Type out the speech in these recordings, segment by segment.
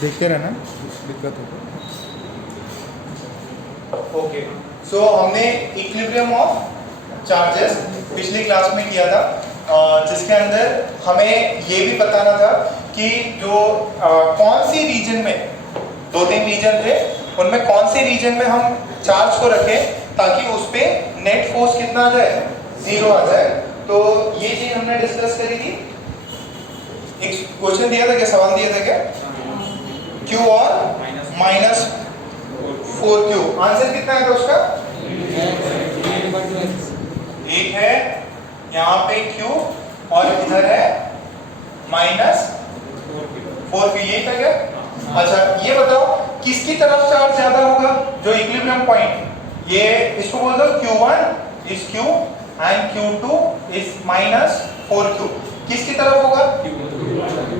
देखते रहना, दिक्कत होगा। ओके, सो हमने इक्विलिब्रियम ऑफ चार्जेस पिछली क्लास में किया था, जिसके अंदर हमें ये भी बताना था कि जो कौन सी रीजन में, 2-3 रीजन थे, उनमें कौन सी रीजन में हम चार्ज को रखें ताकि उस पे नेट फोर्स कितना आ जाए, 0 आ जाए। तो ये चीज हमने डिस्कस करी थी। एक क्वेश्चन दिया था क्या, सवाल दिया था क्या, Q और माइनस 4Q, आंसर कितना है उसका, एक है यहाँ पे Q और इधर है माइनस 4Q, यही था क्या? अच्छा, ये बताओ किसकी तरफ चार्ज ज्यादा होगा, जो इक्विलिब्रियम पॉइंट, ये इसको बोल दो Q1 is Q and Q2 is minus 4Q, किसकी तरफ होगा,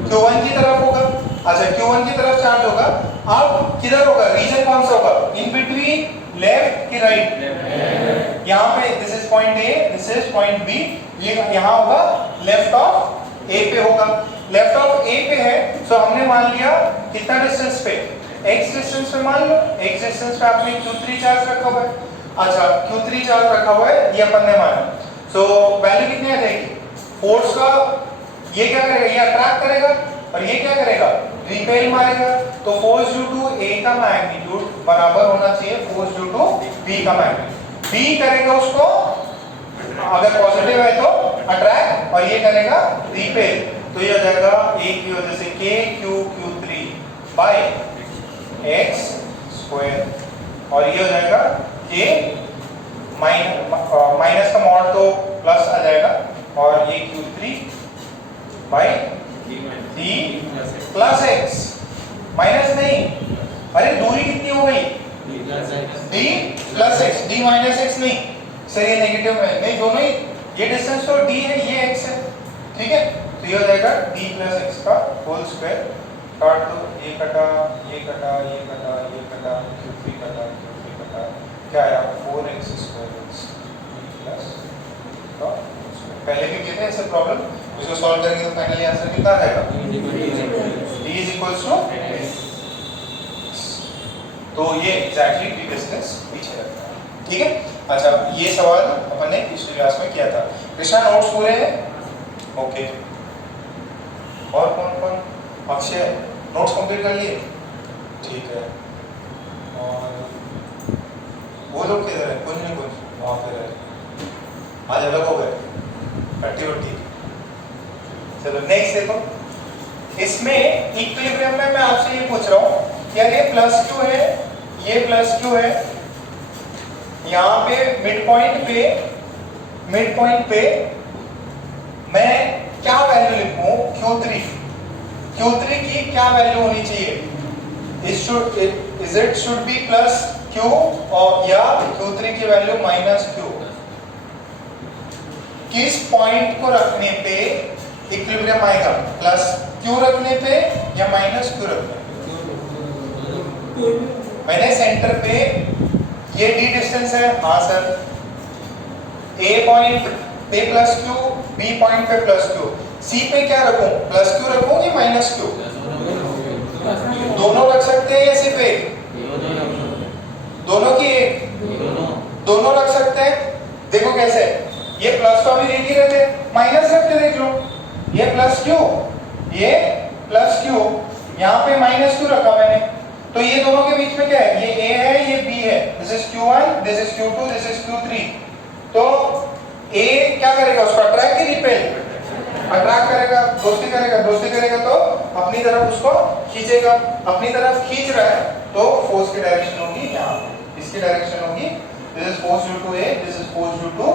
Q1 की तरफ होगा। अच्छा, Q1 की तरफ चार्ज होगा। अब किधर होगा, रीजन कौन सा होगा, इन बिटवीन, लेफ्ट की राइट, यहाँ पे this is point A, this is point B, ये यहाँ होगा लेफ्ट ऑफ ए पे होगा, लेफ्ट ऑफ ए पे है। सो हमने मान लिया कितना डिस्टेंस पे, x डिस्टेंस पे, मान लो x डिस्टेंस पे आपने Q3 चार्ज रखा हुआ है। अच्छा, Q3 चार्ज रखा हुआ है, ये अपन ने माना। सो वैल्यू कितनी आ जाएगी फोर्स का, ये क्या करेगा, ये अट्रैक्ट करेगा और ये क्या करेगा, रिपेल मारेगा। तो फोर्स ड्यू टू A का मैग्नीट्यूड बराबर होना चाहिए फोर्स ड्यू टू B का मैग्नीट्यूड। B करेगा उसको, अगर पॉजिटिव है तो अट्रैक्ट, और ये करेगा रिपेल। तो ये हो जाएगा A की वजह से KQ3 बाय x स्क्वायर, और ये हो जाएगा K माइनस का मॉड तो प्लस आ जाएगा, और ये Q3 by D plus x, minus नहीं, अरे दूरी कितनी हो गई, D plus x, D minus x नहीं सर, ये नेगेटिव है, नहीं दोनों ही, ये डिस्टेंस तो D है, ये x है, ठीक है। तो ये हो जाएगा D प्लस x का होल स्क्वायर, काट दो, ये कटा, ये कटा, ये कटा, ये कटा, Q3 कटा, Q3 कटा, क्या आया 4x स्क्वायर प्लस का, पहले भी किए थे ऐसे प्रॉब्लम, इसको सॉल्व करेंगे तो फाइनली आंसर कितना आ जाएगा, D इज इक्वल्स टू, तो ये एग्जैक्टली D डिस्टेंस पीछे रखता है, ठीक है। अच्छा, ये सवाल अपन ने पिछली क्लास में किया था। कृष्णा नोट्स पूरे हैं, ओके। और कौन कौन, अक्षय नोट्स कंप्लीट कर लिए, ठीक है। और वो लोग किधर है, कुछ नहीं, कुछ वहाँ पे रहे, आज अलग हो गए, कट्टी वट्टी। चलो नेक्स्ट देखो, इसमें इक्विलिब्रियम में मैं आपसे ये पूछ रहा हूँ, यार ये प्लस क्यू है, ये प्लस क्यू है, यहाँ पे मिड पॉइंट पे मैं क्या वैल्यू लिखूं, Q3 की क्या वैल्यू होनी चाहिए, is it should be plus Q और या Q3 की वैल्यू माइनस Q, किस पॉइंट को रखने पे इक्विलिब्रियम आएगा, प्लस Q रखने पे या माइनस Q रखने पे। मैंने सेंटर पे, ये D डिस्टेंस है, हाँ सर, A पॉइंट पे प्लस Q, B पॉइंट पे प्लस Q, C पे क्या रखूं, प्लस Q रखूं या माइनस Q, दोनों रख सकते हैं या सिर्फ एक, दोनों की एक, दोनों रख सकते हैं। देखो कैसे, ये प्लस तो अभी देख ही रहे थे, माइनस रख के देख लो, ये प्लस Q, ये प्लस Q, यहाँ पे माइनस Q रखा मैंने, तो ये दोनों के बीच में क्या है, ये A है, ये B है, this is Q1, this is Q2, this is Q3। तो A क्या करेगा, उसको अट्रैक्ट की रिपेल, अट्रैक्ट करेगा, दोस्ती करेगा तो अपनी तरफ उसको खींचेगा, अपनी तरफ खींच रहा है तो फोर्स की डायरेक्शन होगी यहाँ पे, इसकी डायरेक्शन होगी, this is force due to A, this is force due to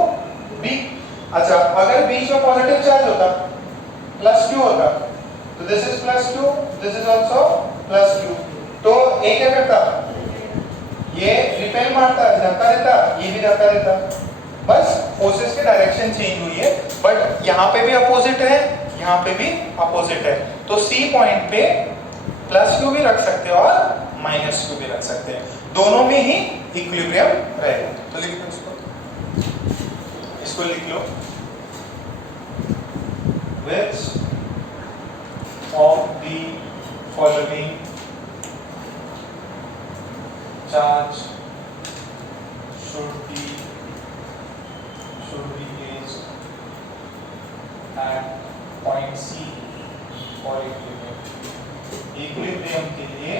B। अच्छा, अगर बीच में पॉजिटिव चार्ज होता, प्लस Q होता, तो this is plus Q, this is also plus Q, तो A क्या करता, ये रिपेल मारता, धक्का देता, ये भी धक्का देता, बस फोर्सेस की डायरेक्शन चेंज हुई है, बट यहाँ पे भी अपोजिट है, यहाँ पे भी अपोजिट है। तो C पॉइंट पे प्लस Q भी रख सकते हैं और माइनस Q भी रख सकते हैं, दोनों में ही इक्विलिब्रियम रहेगा। तो लिख लो इसको लिख लो, which of the following charge should be placed at point C for equilibrium. Equilibrium के लिए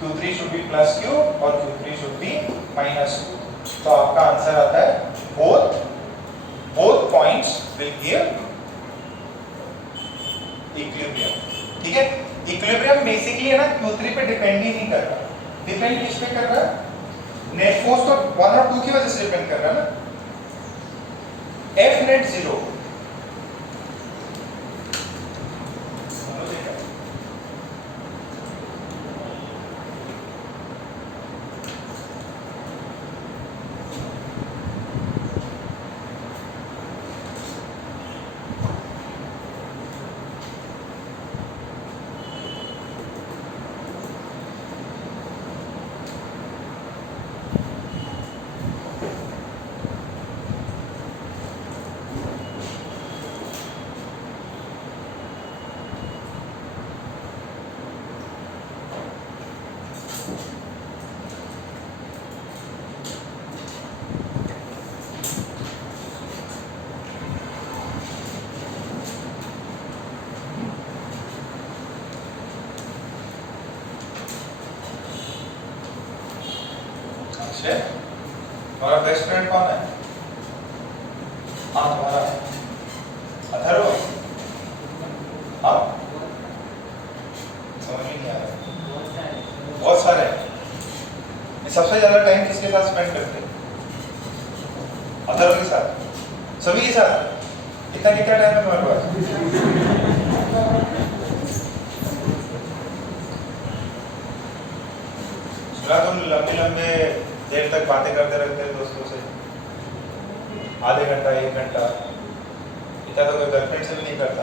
Q3 should be plus Q और Q3 should be minus Q. तो आपका आंसर आता है both points will give equilibrium. ठीक है, इक्विलिब्रियम बेसिकली है ना Q3 पे डिपेंड ही नहीं कर रहा, डिपेंड किस पे कर रहा है? नेट फोर्स तो 1 और 2 की वजह से डिपेंड कर रहा है ना. F net 0 तुम्हारा बेस्ट फ्रेंड कौन है? हाँ तुम्हारा अथर्व. हाँ समझ में नहीं आ रहा. बहुत सारे. सबसे ज्यादा टाइम किसके साथ स्पेंड करते हैं? अथर्व के साथ. सभी के साथ. कितना कितना टाइम है तुम्हारे पास? तुम लंबे लंबे देर तक बातें करते रहते हैं दोस्तों से, आधे घंटा 1 घंटा. इतना तो कोई गर्लफ्रेंड से भी नहीं करता.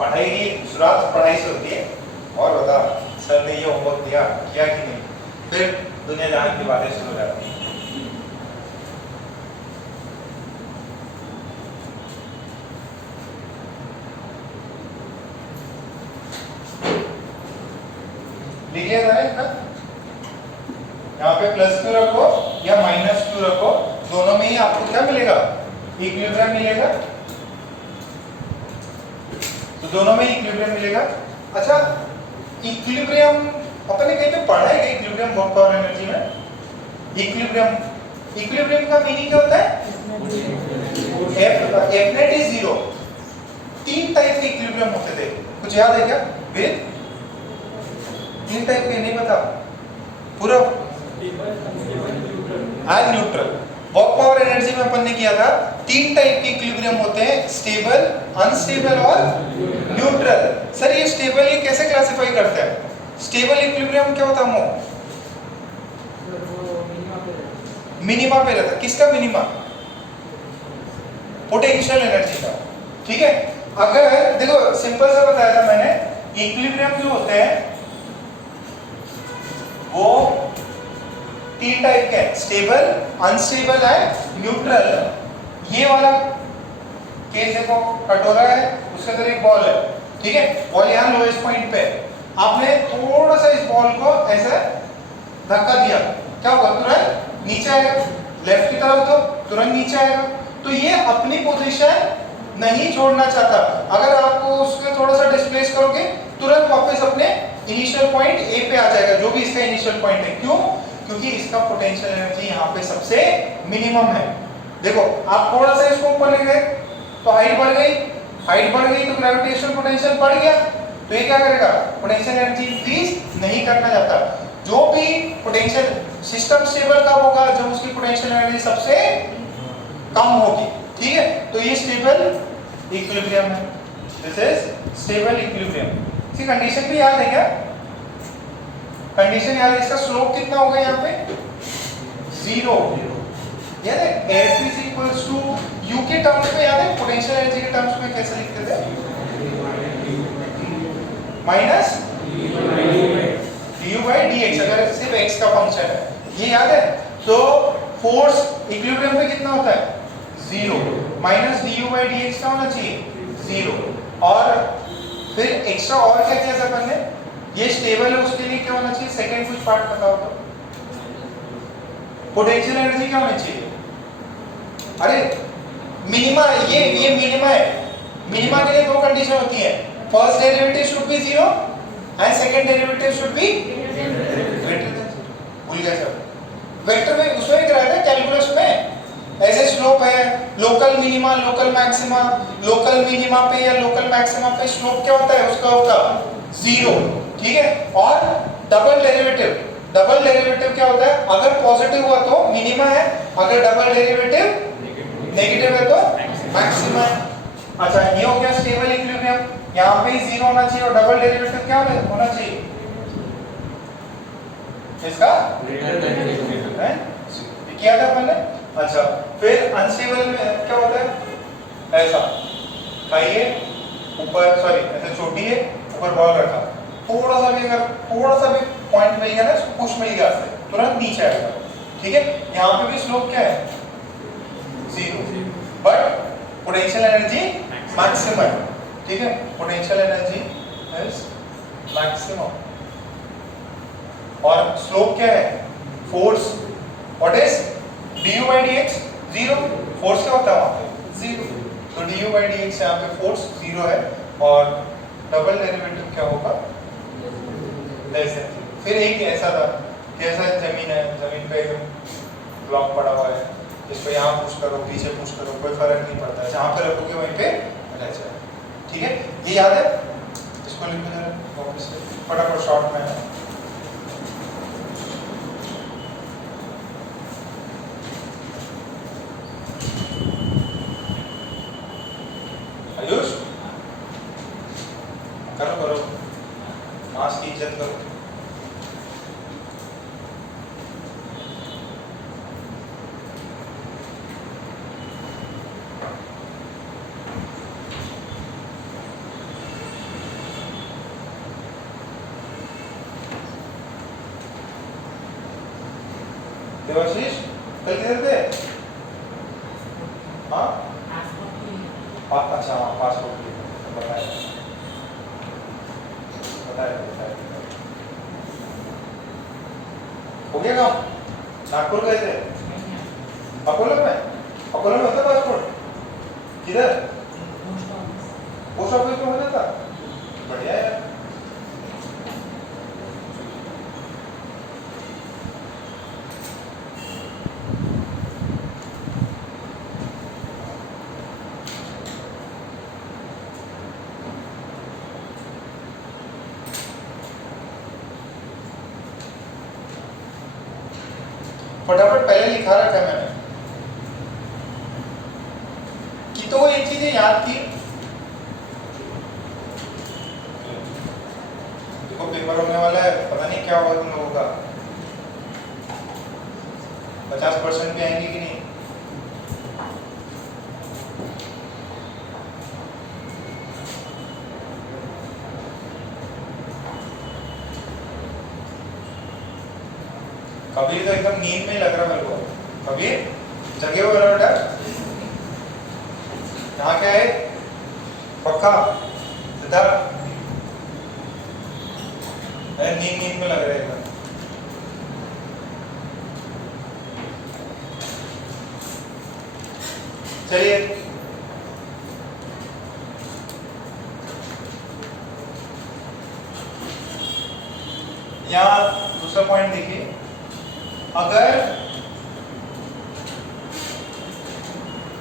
पढ़ाई की शुरुआत पढ़ाई से होती है. और बता सर ने ये होमवर्क दिया, किया कि नहीं, फिर दुनिया जहान की बातें शुरू हो जाती है. लिखिए ना यहाँ पे प्लस क्यू रखो या माइनस क्यू रखो, दोनों में ही आपको क्या मिलेगा? इक्विलिब्रियम मिलेगा. तो दोनों में इक्विलिब्रियम मिलेगा. अच्छा, इक्विलिब्रियम अपन ने कहीं पे पढ़ा है क्या? इक्विलिब्रियम वर्क पावर एनर्जी में इक्विलिब्रियम का मीनिंग क्या होता है? F net is 0. 3 टाइप के इक्विलिब्रियम होते थे, कुछ याद है क्या? विद 3 टाइप के नहीं पता पूरा. And neutral. Work power energy में अपन ने किया था 3 टाइप के इक्विलिब्रियम होते हैं, स्टेबल, अनस्टेबल और न्यूट्रल. सर ये स्टेबल ये कैसे क्लासिफाई करते हैं? स्टेबल इक्विलिब्रियम क्या होता है? मिनिमा पे रहता. किसका मिनिमा? पोटेंशियल एनर्जी का. ठीक है, अगर देखो सिंपल सा बताया था मैंने, इक्विलिब्रियम जो होते हैं वो 3 टाइप के हैं, स्टेबल, अनस्टेबल एंड न्यूट्रल. ये वाला केस देखो, कटोरा है, उसके अंदर एक बॉल है. ठीक है, बॉल यहाँ लोएस्ट पॉइंट पे. आपने थोड़ा सा इस बॉल को ऐसे धक्का दिया, क्या होगा? तुरंत नीचे आएगा. लेफ्ट की तरफ तो तुरंत नीचे आएगा. तो ये अपनी पोजीशन नहीं छोड़ना चाहता. अगर आपको उसके थोड़ा सा डिस्प्लेस करोगे, तुरंत वापस अपने इनिशियल पॉइंट ए पे आ जाएगा, जो भी इसका इनिशियल पॉइंट है. क्यों? क्योंकि इसका पोटेंशियल एनर्जी यहाँ पे सबसे मिनिमम है. देखो आप थोड़ा सा इसको ऊपर ले गए तो हाइट बढ़ गई, तो ग्रेविटेशनल पोटेंशियल बढ़ गया. तो ये क्या करेगा? पोटेंशियल एनर्जी इंक्रीज नहीं करना चाहता. जो भी पोटेंशियल सिस्टम स्टेबल कब होगा? जब उसकी पोटेंशियल एनर्जी सबसे कम होगी. ठीक है, तो ये स्टेबल इक्विलिब्रियम है. This is stable equilibrium. इसकी कंडीशन भी याद है क्या? कंडीशन याद है. इसका स्लोप कितना होगा यहाँ पे? 0. याद है? F is equals to U के टर्म्स में याद है? पोटेंशियल एनर्जी के टर्म्स में कैसे लिखते थे? Minus du by dx. अगर x का फंक्शन है, ये याद है। तो फोर्स इक्विलिब्रियम पे कितना होता है 0 माइनस du/dx का होना चाहिए 0। और फिर एक्स्ट्रा और क्या किया था अपन ने, ये स्टेबल है उसके लिए क्या होना चाहिए, सेकंड कुछ पार्ट बताओ तो, पोटेंशियल एनर्जी क्या होनी चाहिए, अरे मिनिमा, ये मिनिमा है। मिनिमा के लिए दो कंडीशन होती है, first derivative should be 0 and second derivative should be greater than 0। भूल गए सब, वेक्टर में उसमें भी कराया था कैलकुलस में, ऐसे स्लोप है, local minima local maxima, local minima पे या लोकल मैक्सिमा पे स्लोप क्या होता है उसका होगा 0, ठीक है। और डबल डेरिवेटिव क्या होता है, अगर पॉजिटिव हुआ तो मिनिमा है, अगर डबल डेरिवेटिव नेगेटिव है तो मैक्सिमा है। अच्छा ये हो गया स्टेबल इक्विलिब्रियम, यहाँ पे 0 होना चाहिए और डबल डेरिवेटिव क्या होना चाहिए इसका है, किया था मैंने। अच्छा फिर अनस्टेबल में क्या होता है, ऐसा खाइए ऊपर, सॉरी ऐसे छोटी है ऊपर बॉल रखा, थोड़ा सा भी अगर थोड़ा सा भी पॉइंट मिल गया ना, पुश मिल गया तुरंत नीचे आएगा, ठीक है। यहाँ पे भी स्लोप क्या है 0, बट पोटेंशियल एनर्जी मैक्सिमम, ठीक है, पोटेंशियल एनर्जी इज मैक्सिमम। और स्लोप क्या है, force, what is du/dx 0, force क्या होता है वहां पे 0, तो du/dx यहाँ पे फोर्स 0 है और डबल डेरिवेटिव क्या होगा लेस देन 0। फिर एक ऐसा था कि ऐसा जमीन है, जमीन पे एकदम ब्लॉक पड़ा हुआ है, इसको यहाँ पुश करो पीछे पुश करो कोई फर्क नहीं पड़ता, जहाँ पे रखोगे वहीं पे रह जाए, ठीक है। ये याद है, इसको लिख दो वापस से फटाफट शॉर्ट में है। आयुष करो करो, मास की इज्जत करो। देवाशीष कल किधर थे? हाँ अच्छा पासपोर्ट के लिए बताया हो गया काम, नागपुर गए थे, अकोला में होता पासपोर्ट, किधर पोस्ट ऑफिस में हो जाता, बढ़िया है। फटाफट पहले लिखा रखा है मैंने कि तो वो एक चीजें याद थी, देखो पेपर होने वाला है, पता नहीं क्या होगा तुम लोगों का, 50% भी आएंगे कि नहीं। कबीर तो एकदम नींद में लग रहा मेरे को, कबीर जगे हुए हो बेटा, यहाँ क्या है पक्का सिद्धार्थ, नींद में लग रहा है एकदम। चलिए यहाँ दूसरा पॉइंट देखिए, अगर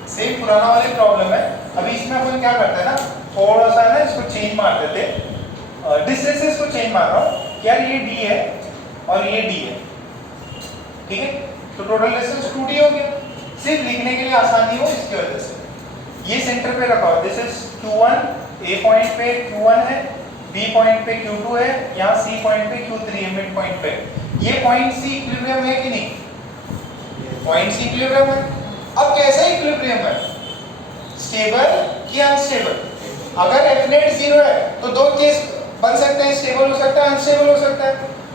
सेम पुराना वाली प्रॉब्लम है, अभी इसमें अपन क्या करते हैं ना, थोड़ा सा ना इसको चेंज मार देते, डिस्टेंसेस को चेंज मार रहा हूँ यार, ये d है और ये d है, ठीक है, तो टोटल डिस्टेंस 2d हो गया, सिर्फ लिखने के लिए आसानी हो इसकी वजह से ये सेंटर पे रखा, this is q1, a point पे q1 है, b पॉइंट पे q2 है, यहाँ c पॉइंट पे q3 है, मिड पॉइंट पे। ये पॉइंट c इक्विलिब्रियम है कि नहीं, पॉइंट c इक्विलिब्रियम है। अब कैसा इक्विलिब्रियम है, स्टेबल कि अनस्टेबल, अगर f net 0 है तो दो केस बन सकते हैं, स्टेबल हो सकता है, अनस्टेबल हो सकता है,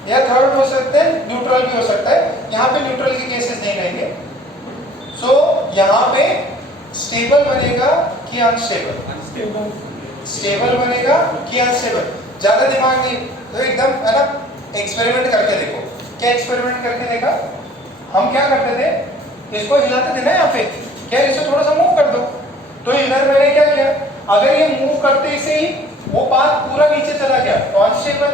या थर्ड हो सकता है, न्यूट्रल भी हो सकता है। यहाँ पे न्यूट्रल के केसेस नहीं रहेंगे। सो यहाँ पे स्टेबल बनेगा कि अनस्टेबल, स्टेबल बनेगा कि अनस्टेबल। ज्यादा दिमाग नहीं, तो एकदम है ना, एक्सपेरिमेंट करके देखो। क्या एक्सपेरिमेंट करके देखा? हम क्या करते थे, इसको हिलाते थे ना यहाँ पे, क्या इसे थोड़ा सा मूव कर दो, तो इधर मैंने क्या किया, अगर ये मूव करते से ही वो पाथ पूरा नीचे चला गया तो अनस्टेबल,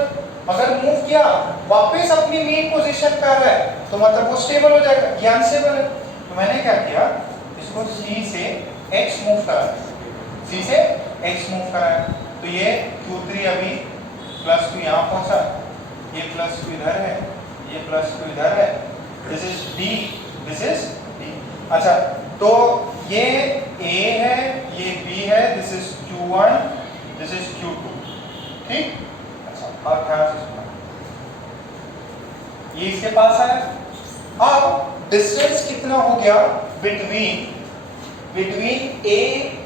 अगर मूव किया वापस अपनी मेन पोजीशन कर रहा है तो मतलब वो स्टेबल हो जाएगा, ये अनस्टेबल है। तो मैंने क्या किया, इसको C से X मूव करा, C से X मूव करा, तो ये Q3 अभी +2 यहाँ पहुंचा, ये +2 इधर है, ये +2 इधर है, this is D, this is D। अच्छा, तो ये A है, ये B है, this is Q1, this is Q2, ठीक। अच्छा, अब ध्यान से सुनो, ये इसके पास आया। अब डिस्टेंस कितना हो गया between A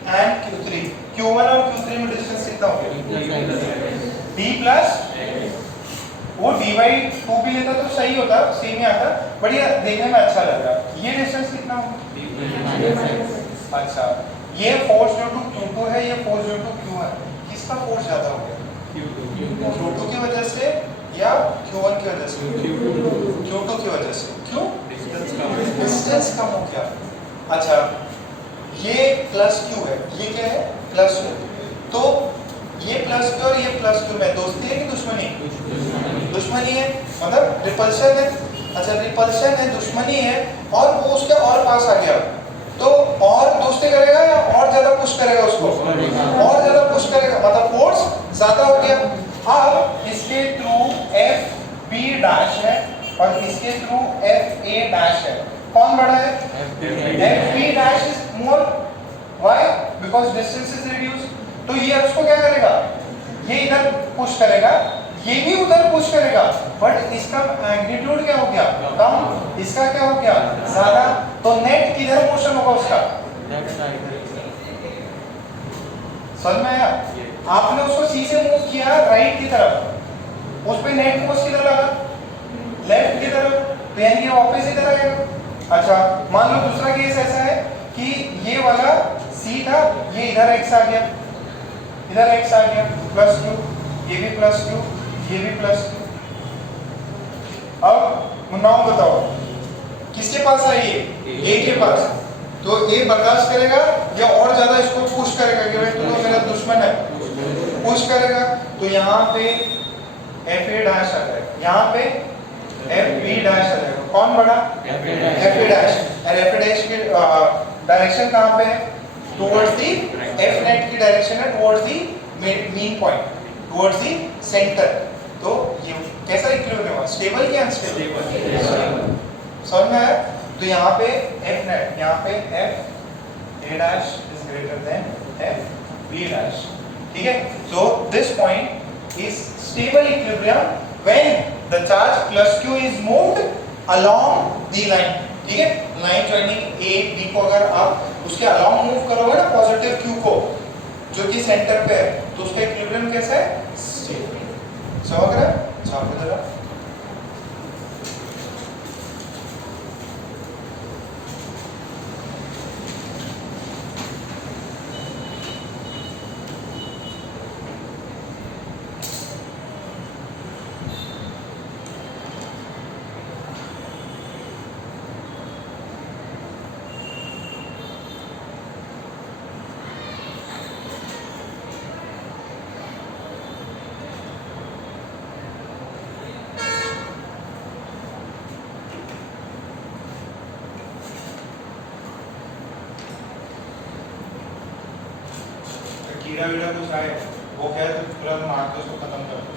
and Q3, Q1 और Q3 में डिस्टेंस कितना हो गया? D प्लस, वो D/2 भी लेता तो सही होता, सेम ही आता, बढ़िया देखने में अच्छा लग रहा। ये डिस्टेंस कितना होगा? अच्छा, ये फोर्स ड्यू टू Q2 है, ये फोर्स ड्यू टू Q है। किसका फोर्स ज्यादा हो गया? Q2 की वजह से या Q1 की वजह से? Q2 की वजह से। क्यों? डिस्टेंस कम हो गया। अच्छा, ये +Q है, ये क्या है? +2। तो ये +Q और ये +Q में दोस्ती है कि दुश्मनी? दुश्मनी है, मतलब रिपल्शन है। अच्छा, रिपल्शन है, दुश्मनी है, और वो उसके और पास आ गया, तो और दोस्ती करेगा या और ज्यादा पुश करेगा उसको? और ज्यादा पुश करेगा, मतलब फोर्स ज्यादा हो गया। अब इसके थ्रू FB' है और इसके थ्रू FA' है, कौन बड़ा है? FB' is more, why? Because distance is reduced. तो ये उसको क्या करेगा, ये इधर पुश करेगा, ये भी उधर पुश करेगा, बट इसका मैग्नीट्यूड क्या हो गया? कम, इसका क्या हो गया? ज्यादा। तो नेट किधर मोशन होगा उसका? समझ में आया? आपने उसको C से मूव किया राइट की तरफ, उस पे नेट फोर्स किधर लगा? लेफ्ट की तरफ, तो यानी ये वापस इधर आएगा। अच्छा, मान लो दूसरा केस ऐसा है कि ये वाला C था, ये इधर X आ गया, इधर X आ गया, +Q, ये भी +Q, ये भी +Q। अब नाम बताओ, किसके पास है ये? A के पास। तो A बर्दाश्त करेगा या और ज्यादा इसको पुश करेगा कि भाई तू तो मेरा दुश्मन है, पुश करेगा, तो यहाँ पे FA' आ जाएगा, यहाँ पे FB' आ जाएगा। कौन बड़ा? FA'। और FA' की डायरेक्शन कहाँ पे है? टुवर्ड्स दी F नेट की डायरेक्शन है, towards the mean point, towards the centre. तो ये कैसा इक्विलिब्रियम है? स्टेबल या अनस्टेबल? समझ में आया? तो यहाँ पे F नेट, यहाँ पे FA' is greater than FB', ठीक है। So this point is stable equilibrium when the charge +Q is moved along the line, ठीक है। लाइन ज्वाइनिंग A B को अगर आप उसके अलोंग मूव करोगे ना पॉजिटिव Q को, जो कि सेंटर पे है, तो उसका इक्विलिब्रियम कैसा है? स्टेबल। समझ रहे हैं? छाप दे जरा। कीड़ा वीड़ा कुछ आए वो क्या है, तो तुरंत मार के उसको खत्म कर दो।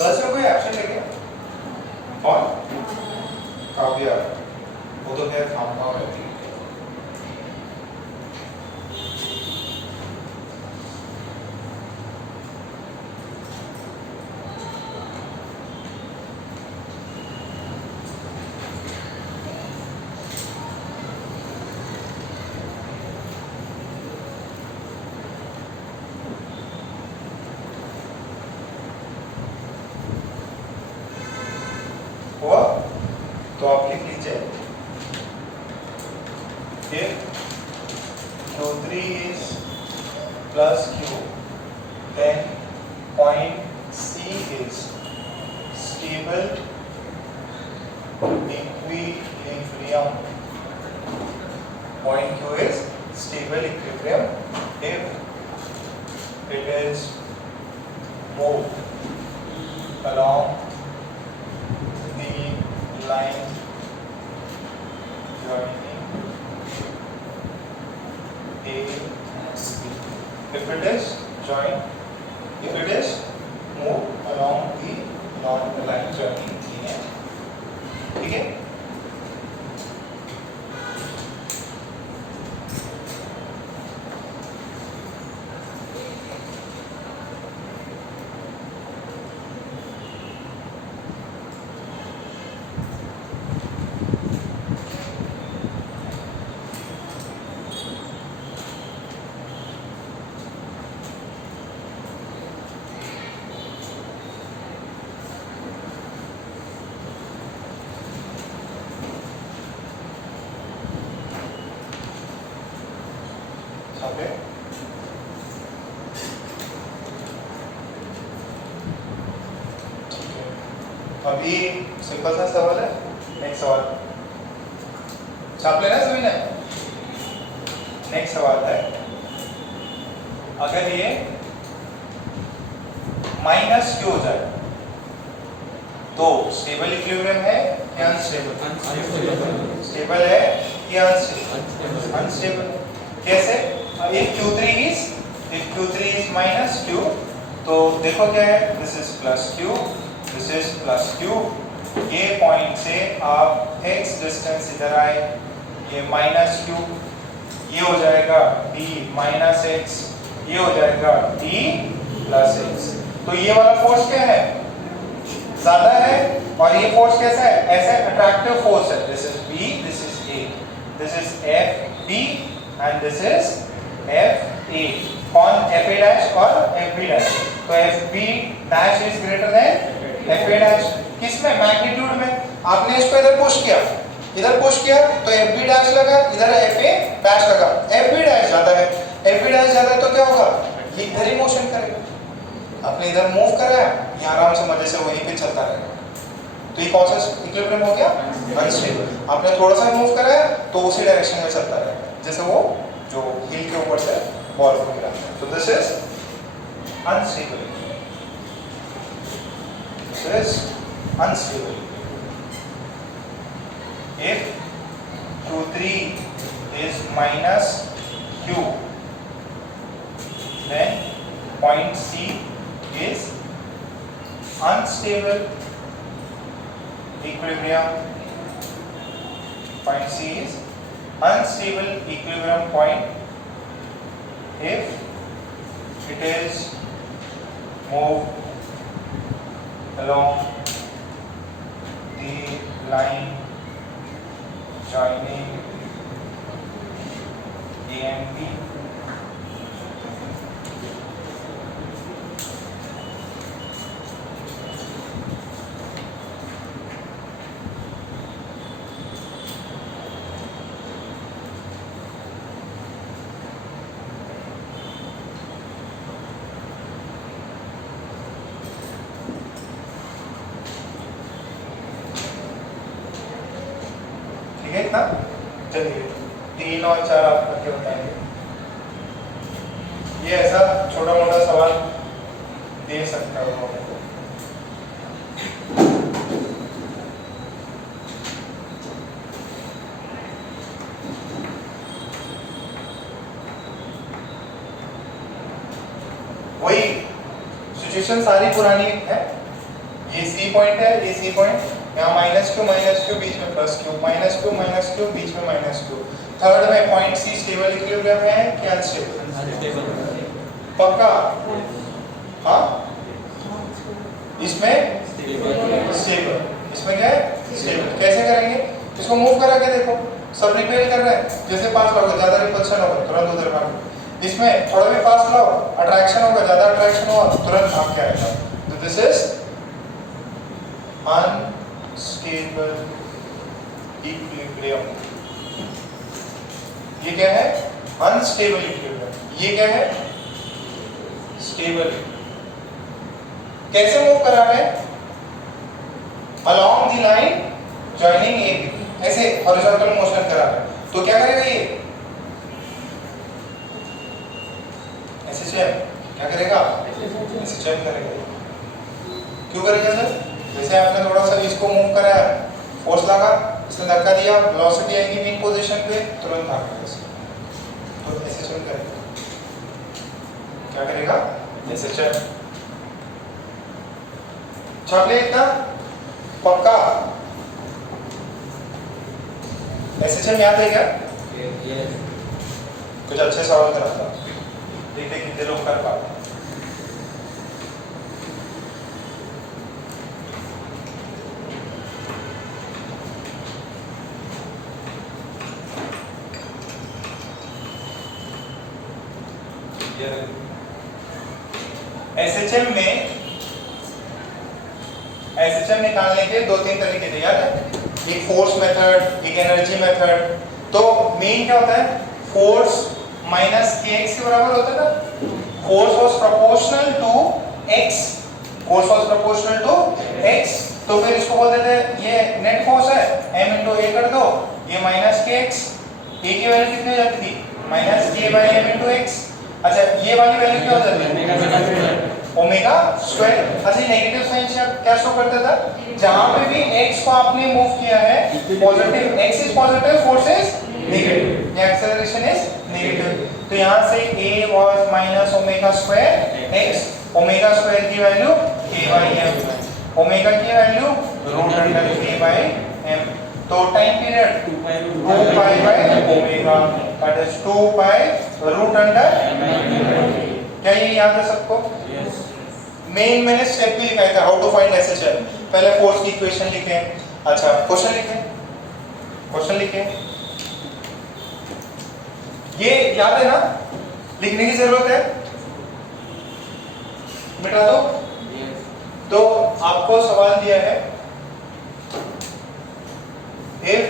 गर्ल्स में कोई एब्सेंट है क्या? कौन? काव्या, वो तो खैर खामखा रहती है। तो आप लिख लीजिए if Q3 is plus Q, then point C is stable equilibrium. Point Q is stable equilibrium if it is moved along the line joining A and C. If it is moved along the line joining A and C. ठीक है? Okay अभी simple सा सवाल है। Next सवाल छाप लेना सभी ने। नेक्स्ट सवाल है अगर ये माइनस क्यू हो जाए तो स्टेबल इक्विलिब्रियम है या अनस्टेबल? स्टेबल है या अनस्टेबल? अनस्टेबल। कैसे? if Q3 is minus Q, तो देखो क्या है, this is plus Q, this is plus Q। ये पॉइंट से आप x डिस्टेंस इधर आए, ये माइनस Q, ये हो जाएगा d माइनस x, ये हो जाएगा d प्लस x। तो ये वाला फोर्स क्या है? ज्यादा है। और ये फोर्स कैसा है? ऐसा अट्रैक्टिव फोर्स है। This is B, this is A, this is FB and this is FA। कौन? FA dash और FB dash। तो FB dash is greater than FA dash। किसमें? मैग्नीट्यूड में। आपने इसको इधर पुश किया तो FB dash लगा, इधर FA dash लगा। FB dash ज्यादा है, FB dash ज्यादा है तो क्या होगा? ये इधर ही मोशन करेगा। आपने इधर मूव करा है, ये आराम से मजे से वहीं पे चलता रहेगा। तो ये कौन सा इक्विलिब्रियम हो गया? अनस्टेबल। आपने थोड़ा सा मूव करा है तो उसी डायरेक्शन में चलता रहेगा, जैसे वो जो हील के ऊपर से बॉल को गिरा। तो this is unstable, this is unstable. If Q3 is minus Q, then point C is unstable equilibrium. Point C is unstable equilibrium point if it is moved along the line joining A and B. ठीक है इतना? चलिए 3 और 4 आप करके बताएंगे। ये ऐसा छोटा मोटा सवाल दे सकता हो। वही सिचुएशन सारी पुरानी है। ये सी पॉइंट है, ये सी पॉइंट, यहाँ माइनस क्यू बीच में प्लस क्यू, माइनस क्यू बीच में माइनस क्यू। थर्ड में पॉइंट सी स्टेबल इक्विलिब्रियम है क्या अनस्टेबल? पक्का? हाँ, इसमें स्टेबल, इसमें क्या है? स्टेबल। कैसे करेंगे? इसको मूव करा के देखो, सब रिपेल कर रहे हैं। जैसे पास लाओगे ज्यादा रिपल्शन होगा, तुरंत उधर भागो। इसमें थोड़ा भी पास लाओ, अट्रैक्शन होगा, ज्यादा अट्रैक्शन होगा, तुरंत भाग के आएगा। तो दिस इज unstable इक्विलिब्रियम। ये क्या है? Unstable equilibrium. ये क्या है? स्टेबल। कैसे मूव करा रहे हैं? Along the line joining A B, ऐसे हॉरिजॉन्टल मोशन करा रहे हैं। तो क्या करेगा ये? एसएचएम क्या करेगा? एसएचएम करेगा। क्यों करेगा सर? जैसे आपने थोड़ा सा इसको मूव करा है, फोर्स लगा, इसने धक्का दिया, वेलोसिटी आएगी मीन पोजीशन पे, तुरंत भागेगा इसे। तो एसएचएम करेगा। क्या करेगा? एसएचएम। चले इतना पक्का? एसएचएम याद है क्या? कुछ अच्छे सवाल कराता, देखते कितने लोग कर पाते हैं। एसएचएम में एसएचएम निकालने के 2-3 तरीके थे, याद है? एक फोर्स मेथड, एक एनर्जी मेथड। तो मेन क्या होता है? फोर्स माइनस kx के बराबर होता है ना। Force was proportional to x, force was proportional to x। तो फिर इसको बोल देते हैं ये नेट फोर्स है, m into a कर दो, ये माइनस kx। a की वैल्यू कितनी हो जाती थी? Minus k by m into x। अच्छा ये वाली वैल्यू क्या हो जाती है? Omega square. अच्छा नेगेटिव साइन से क्या शो करता था? जहां पे भी x को आपने मूव किया है positive, x is positive, force is negative, या एक्सेलरेशन इज नेगेटिव। तो यहां से a was minus omega square x, omega square की value k by m, omega की value root under k by m। तो time period 2 pi by omega, that is 2 pi root under. क्या ये याद है सबको? मेन मैंने स्टेप भी लिखा था, हाउ टू फाइंड एसएचएम। पहले फोर्स की इक्वेशन लिखे। अच्छा क्वेश्चन लिखे, क्वेश्चन लिखे। ये याद है ना? लिखने की जरूरत है? मिटा दो। तो आपको सवाल दिया है, if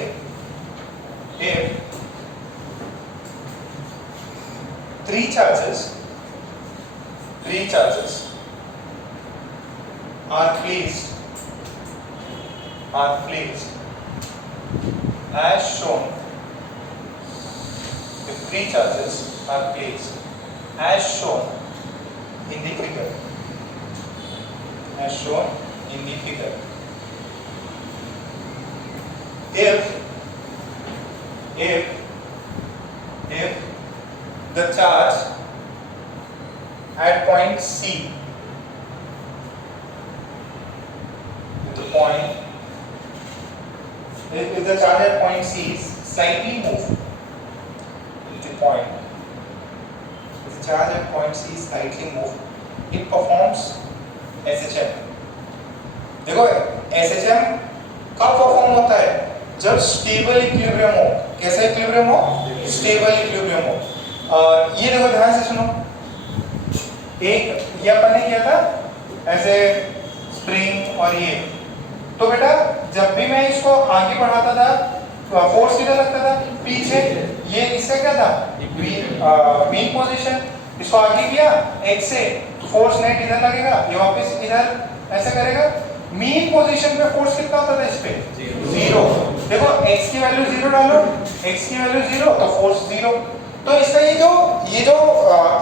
three charges are placed as shown, if three charges are placed as shown in the figure, if the charge at point C, if the charge at point C is slightly moved, if the charge at point C is slightly moved, it performs SHM। देखो SHM कब perform होता है? जब stable equilibrium हो। कैसा equilibrium हो? Stable equilibrium हो। ये देखो ध्यान से सुनो, एक ये अपन ने किया था ऐसे स्प्रिंग और ये, तो बेटा जब भी मैं इसको आगे बढ़ाता था फोर्स किधर लगता था? पीछे। ये इसका क्या था? Mean position. इसको आगे किया x से, फोर्स नेट इधर लगेगा, ये वापस इधर ऐसे करेगा। मीन पोजीशन पे फोर्स कितना होता था इस पे? 0। देखो x की वैल्यू 0 डालो, x की वैल्यू 0 तो फोर्स 0। तो इसका ये जो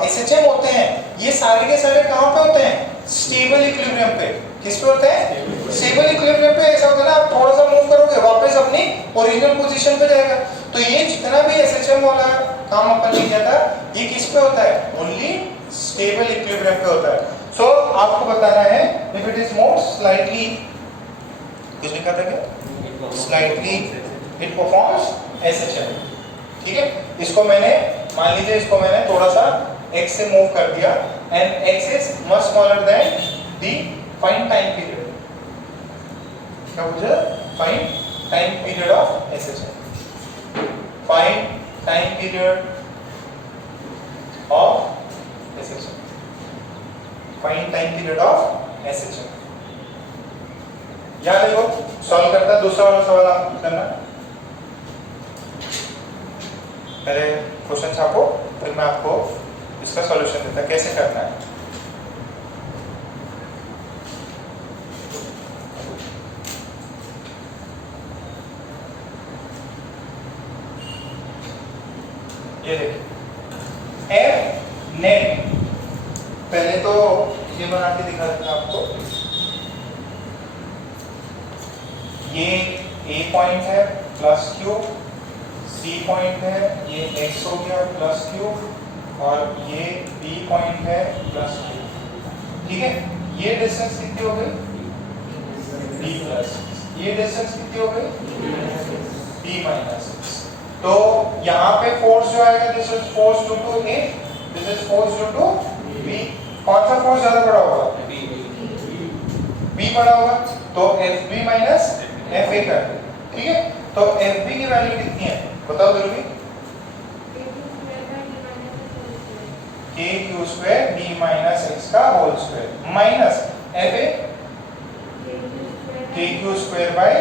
एसएचएम होते हैं, ये सारे के सारे कहां पे होते हैं? स्टेबल इक्विलिब्रियम पे। किस पे होते हैं? स्टेबल इक्विलिब्रियम पे। ऐसा होता है ना, आप थोड़ा सा मूव करोगे वापस अपनी ओरिजिनल पोजीशन पे जाएगा। तो ये जितना भी एसएचएम वाला काम अपन ने किया था, ये किस पे होता है? ओनली स्टेबल इक्विलिब्रियम पे होता है। सो आपको बताना है if it is move slightly, कुछ लिखा था क्या? Slightly it performs SHM. ठीक है, इसको मैंने मान लीजिए इसको मैंने थोड़ा सा x से मूव कर दिया and x is much smaller than the find time period. क्या पूछा? Find time period of SHM. Find time period of SHM. Find time period of SHM. याद है वो सॉल्व करता है। दूसरा वाला सवाल आप करना। पहले क्वेश्चन छापो, फिर मैं आपको इसका सॉल्यूशन देता कैसे करना है। ये देखिए एफ नेट, पहले तो ये बना के दिखा देता आपको। ये ए पॉइंट है प्लस क्यू, सी पॉइंट है ये एक्स हो गया प्लस क्यू, और ये बी पॉइंट है प्लस क्यू। ठीक है, ये डिस्टेंस कितनी हो गई? B plus. ये डिस्टेंस कितनी हो गई? B minus. तो यहाँ पे फोर्स जो आएगा, this is force due to A, this is force due to B. कौन सा फोर्स ज्यादा बड़ा होगा? बी बड़ा होगा, तो F B minus F A कर। ठीक है, तो एफ बी की वैल्यू कितनी है बताओ जरूरी? K Q square B minus X का whole square minus F A K Q square by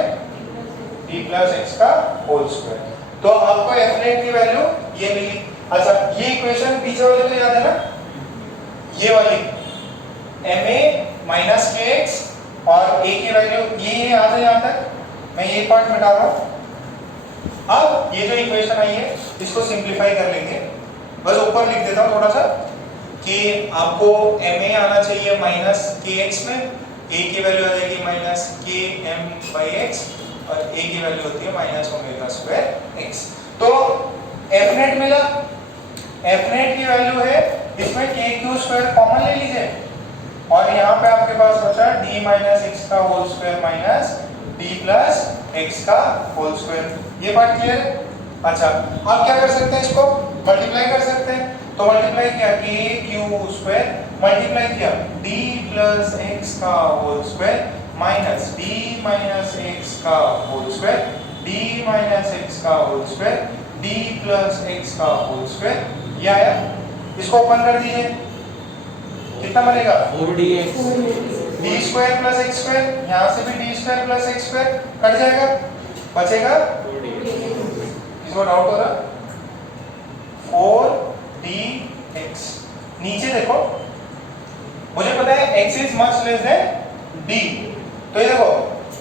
B plus X का होल स्क्वायर। तो आपको एफ नेट की वैल्यू ये मिली। अच्छा, ये इक्वेशन पीछे वाले को याद है ना, ये वाली एम ए माइनस के एक्स और ए की वैल्यू ये याद है। यहाँ तक मैं ये पार्ट मिटा रहा हूँ। अब ये जो इक्वेशन आई है इसको सिंप्लीफाई कर लेंगे। बस ऊपर लिख देता हूँ थोड़ा सा कि आपको एम ए आना चाहिए माइनस के एक्स में, ए की वैल्यू आ जाएगी माइनस के एम बाई एक्स, और ए की वैल्यू होती है माइनस ओमेगा स्क्वायर एक्स। तो एफ नेट मिला। एफ नेट की वैल्यू है, इसमें के क्यू स्क्वायर कॉमन ले लीजिए, और यहाँ पे आपके पास बचा डी माइनस एक्स का whole square minus D plus X का होल स्क्वायर। ये पार्ट क्लियर है? अच्छा, अब क्या कर सकते हैं, इसको मल्टीप्लाई कर सकते हैं। तो मल्टीप्लाई किया के क्यू स्क्वायर, मल्टीप्लाई किया डी प्लस एक्स का whole square minus D minus X का whole square, D minus X का whole square, D plus X का होल स्क्वायर। ये आया, इसको ओपन कर दीजिए, कितना बनेगा? 4dx D square plus X square, यहाँ से भी D square plus X square cut जाएगा, बचेगा 4dx। इसको डाउट हो रहा? 4dx। नीचे देखो, मुझे पता है x is much less than d, तो ये देखो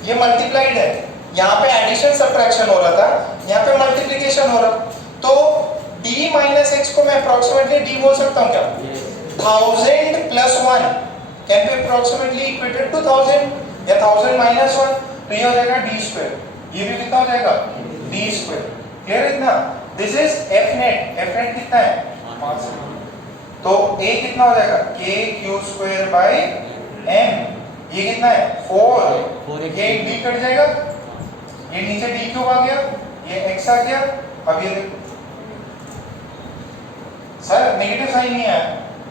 ये मल्टीप्लाइड है, यहाँ पे एडिशन सब्ट्रैक्शन हो रहा था, यहाँ पे मल्टीप्लिकेशन हो रहा। तो d माइनस x को मैं अप्रोक्सीमेटली d बोल सकता हूँ क्या? 1000 plus 1 can be approximately equated to 1000 या 1000 माइनस 1, तो ये हो जाएगा d स्क्वायर। ये भी कितना हो जाएगा? d square. क्लियर है इतना? This is F net. F net कितना है? 5। तो a कितना हो जाएगा? k Q square bye m। ये कितना है? 4। ये d कट जाएगा, ये नीचे d क्यूब आ गया, ये x आ गया। अब ये देखो सर नेगेटिव साइन नहीं आया।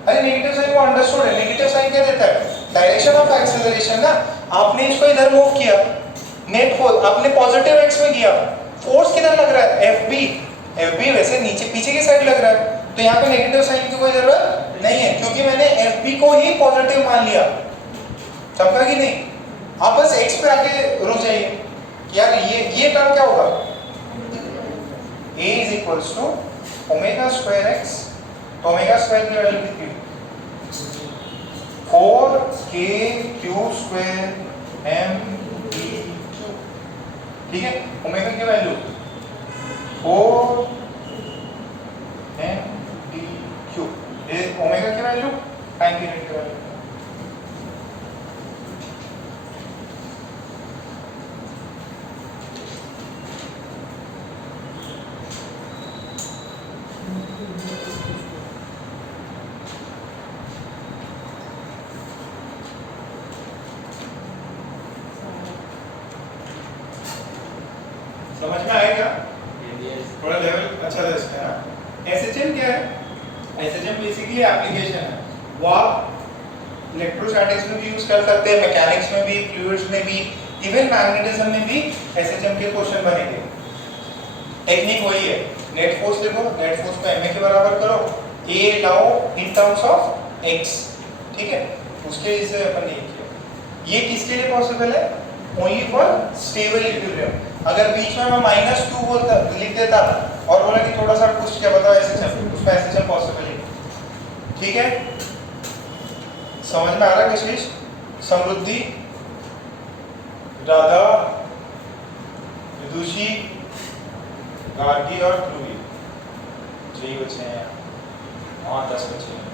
अरे नेगेटिव साइन वो अंडरस्टूड है, नेगेटिव साइन क्या देता है? डायरेक्शन ऑफ एक्सेलरेशन ना। आपने इसको इधर मूव किया, नेट फोर्स आपने पॉजिटिव x में किया, फोर्स किधर लग रहा है? एफ बी वैसे नीचे पीछे की साइड लग रहा है, तो यहाँ पे नेगेटिव साइन की कोई जरूरत नहीं है, क्योंकि मैंने एफ बी को ही पॉजिटिव मान लिया। समझा कि नहीं? आप बस x पे आके रुक जाइए। यार ये टर्म क्या होगा? a is equals to omega square x। तो ओमेगा स्क्वायर की वैल्यू कितनी? 4k Q square m d Q. ठीक है, ओमेगा की वैल्यू 4 m d क्यू। ये ओमेगा की वैल्यू, टाइम पीरियड की वैल्यू। समझ में आएगा? थोड़ा लेवल अच्छा था इसका ना। एसएचएम क्या है? एसएचएम बेसिकली एप्लीकेशन है, वो आप इलेक्ट्रोस्टैटिक्स में भी यूज कर सकते हैं, मैकेनिक्स में भी, फ्लूइड्स में भी, इवन मैग्नेटिज्म में भी एसएचएम के क्वेश्चन बनेंगे। टेक्निक वही है, नेट फोर्स देखो, नेट फोर्स को एमए के बराबर करो, ए लाओ इन टर्म्स ऑफ एक्स। ठीक है, उसके इससे अपन नहीं किया। ये किसके लिए पॉसिबल है? Only for stable equilibrium. अगर बीच में मैं -2 लिख देता और बोला कि थोड़ा सा पुश क्या बताओ एसएचएम, उसमें एसएचएम पॉसिबल है। ठीक है, समझ में आ रहा है कशिश? समृद्धि, राधा, विदुषी, गार्गी और ध्रुवी, 3 बचे हैं। हाँ 10 बचे हैं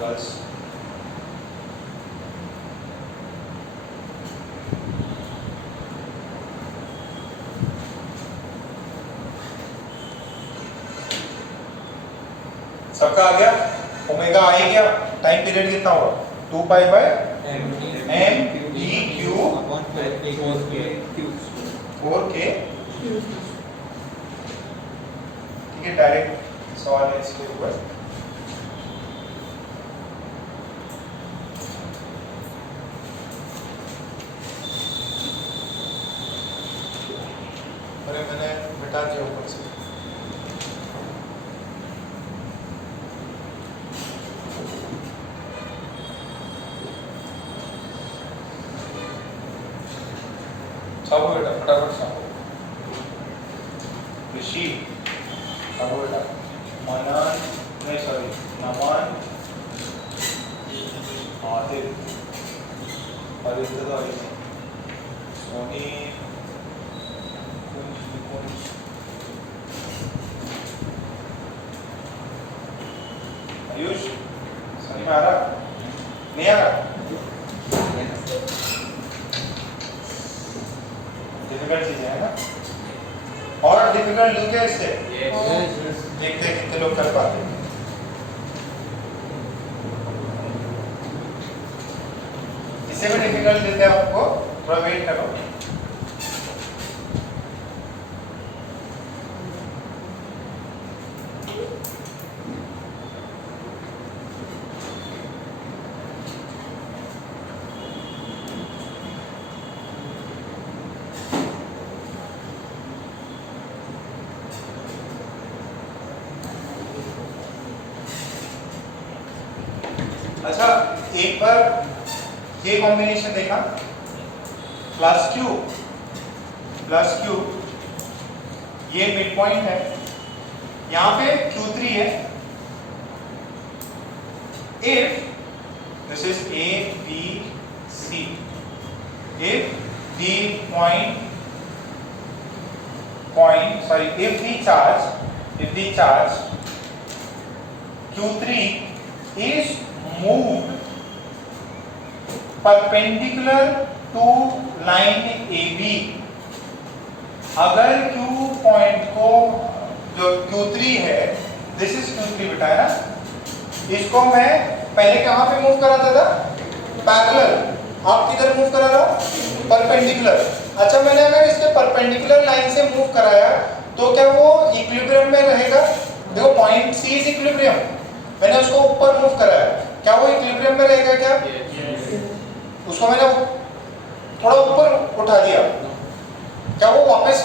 गर्ल्स। सबका आ गया? ओमेगा आ ही गया। टाइम पीरियड कितना होगा? 2 pi by m d q 4k। ठीक है, डायरेक्ट सवाल है इसके ऊपर। अरे मैंने मिटा दिया ऊपर से। छापो बेटा, फटाफट छापो। ऋषि छापो बेटा। मनन, नहीं सॉरी, नमन, आदित्य, आदित्य तो आई नहीं, सोनी, कुंज, कुंज, आयुष, समझ में आ रहा? नहीं आ रहा? डिफिकल्ट चीजें है ना? और डिफिकल्ट लूँ क्या इससे? देखते हैं कितने लोग कर पाते हैं। इससे भी डिफिकल्ट देते हैं आपको, थोड़ा वेट करो। अच्छा, एक बार ये कॉम्बिनेशन देखा, प्लस क्यू, ये मिड पॉइंट है, यहाँ पे Q3 है। If this is A B C, if the if the charge Q3 is moved perpendicular to line AB, अगर Q पॉइंट को, जो Q3 है, दिस इज Q3 बेटा है ना, इसको मैं पहले कहाँ पे मूव कराता था? पैरेलल। आप किधर मूव करा रहा हूँ? परपेंडिकुलर। अच्छा, मैंने अगर इसके परपेंडिकुलर लाइन से मूव कराया तो क्या वो इक्विलिब्रियम में रहेगा? देखो पॉइंट C इज इक्विलिब्रियम, मैंने उसको ऊपर मूव कराया, क्या वो इक्विलिब्रियम में रहेगा क्या? उसको मैंने थोड़ा ऊपर उठा दिया, क्या वो वापस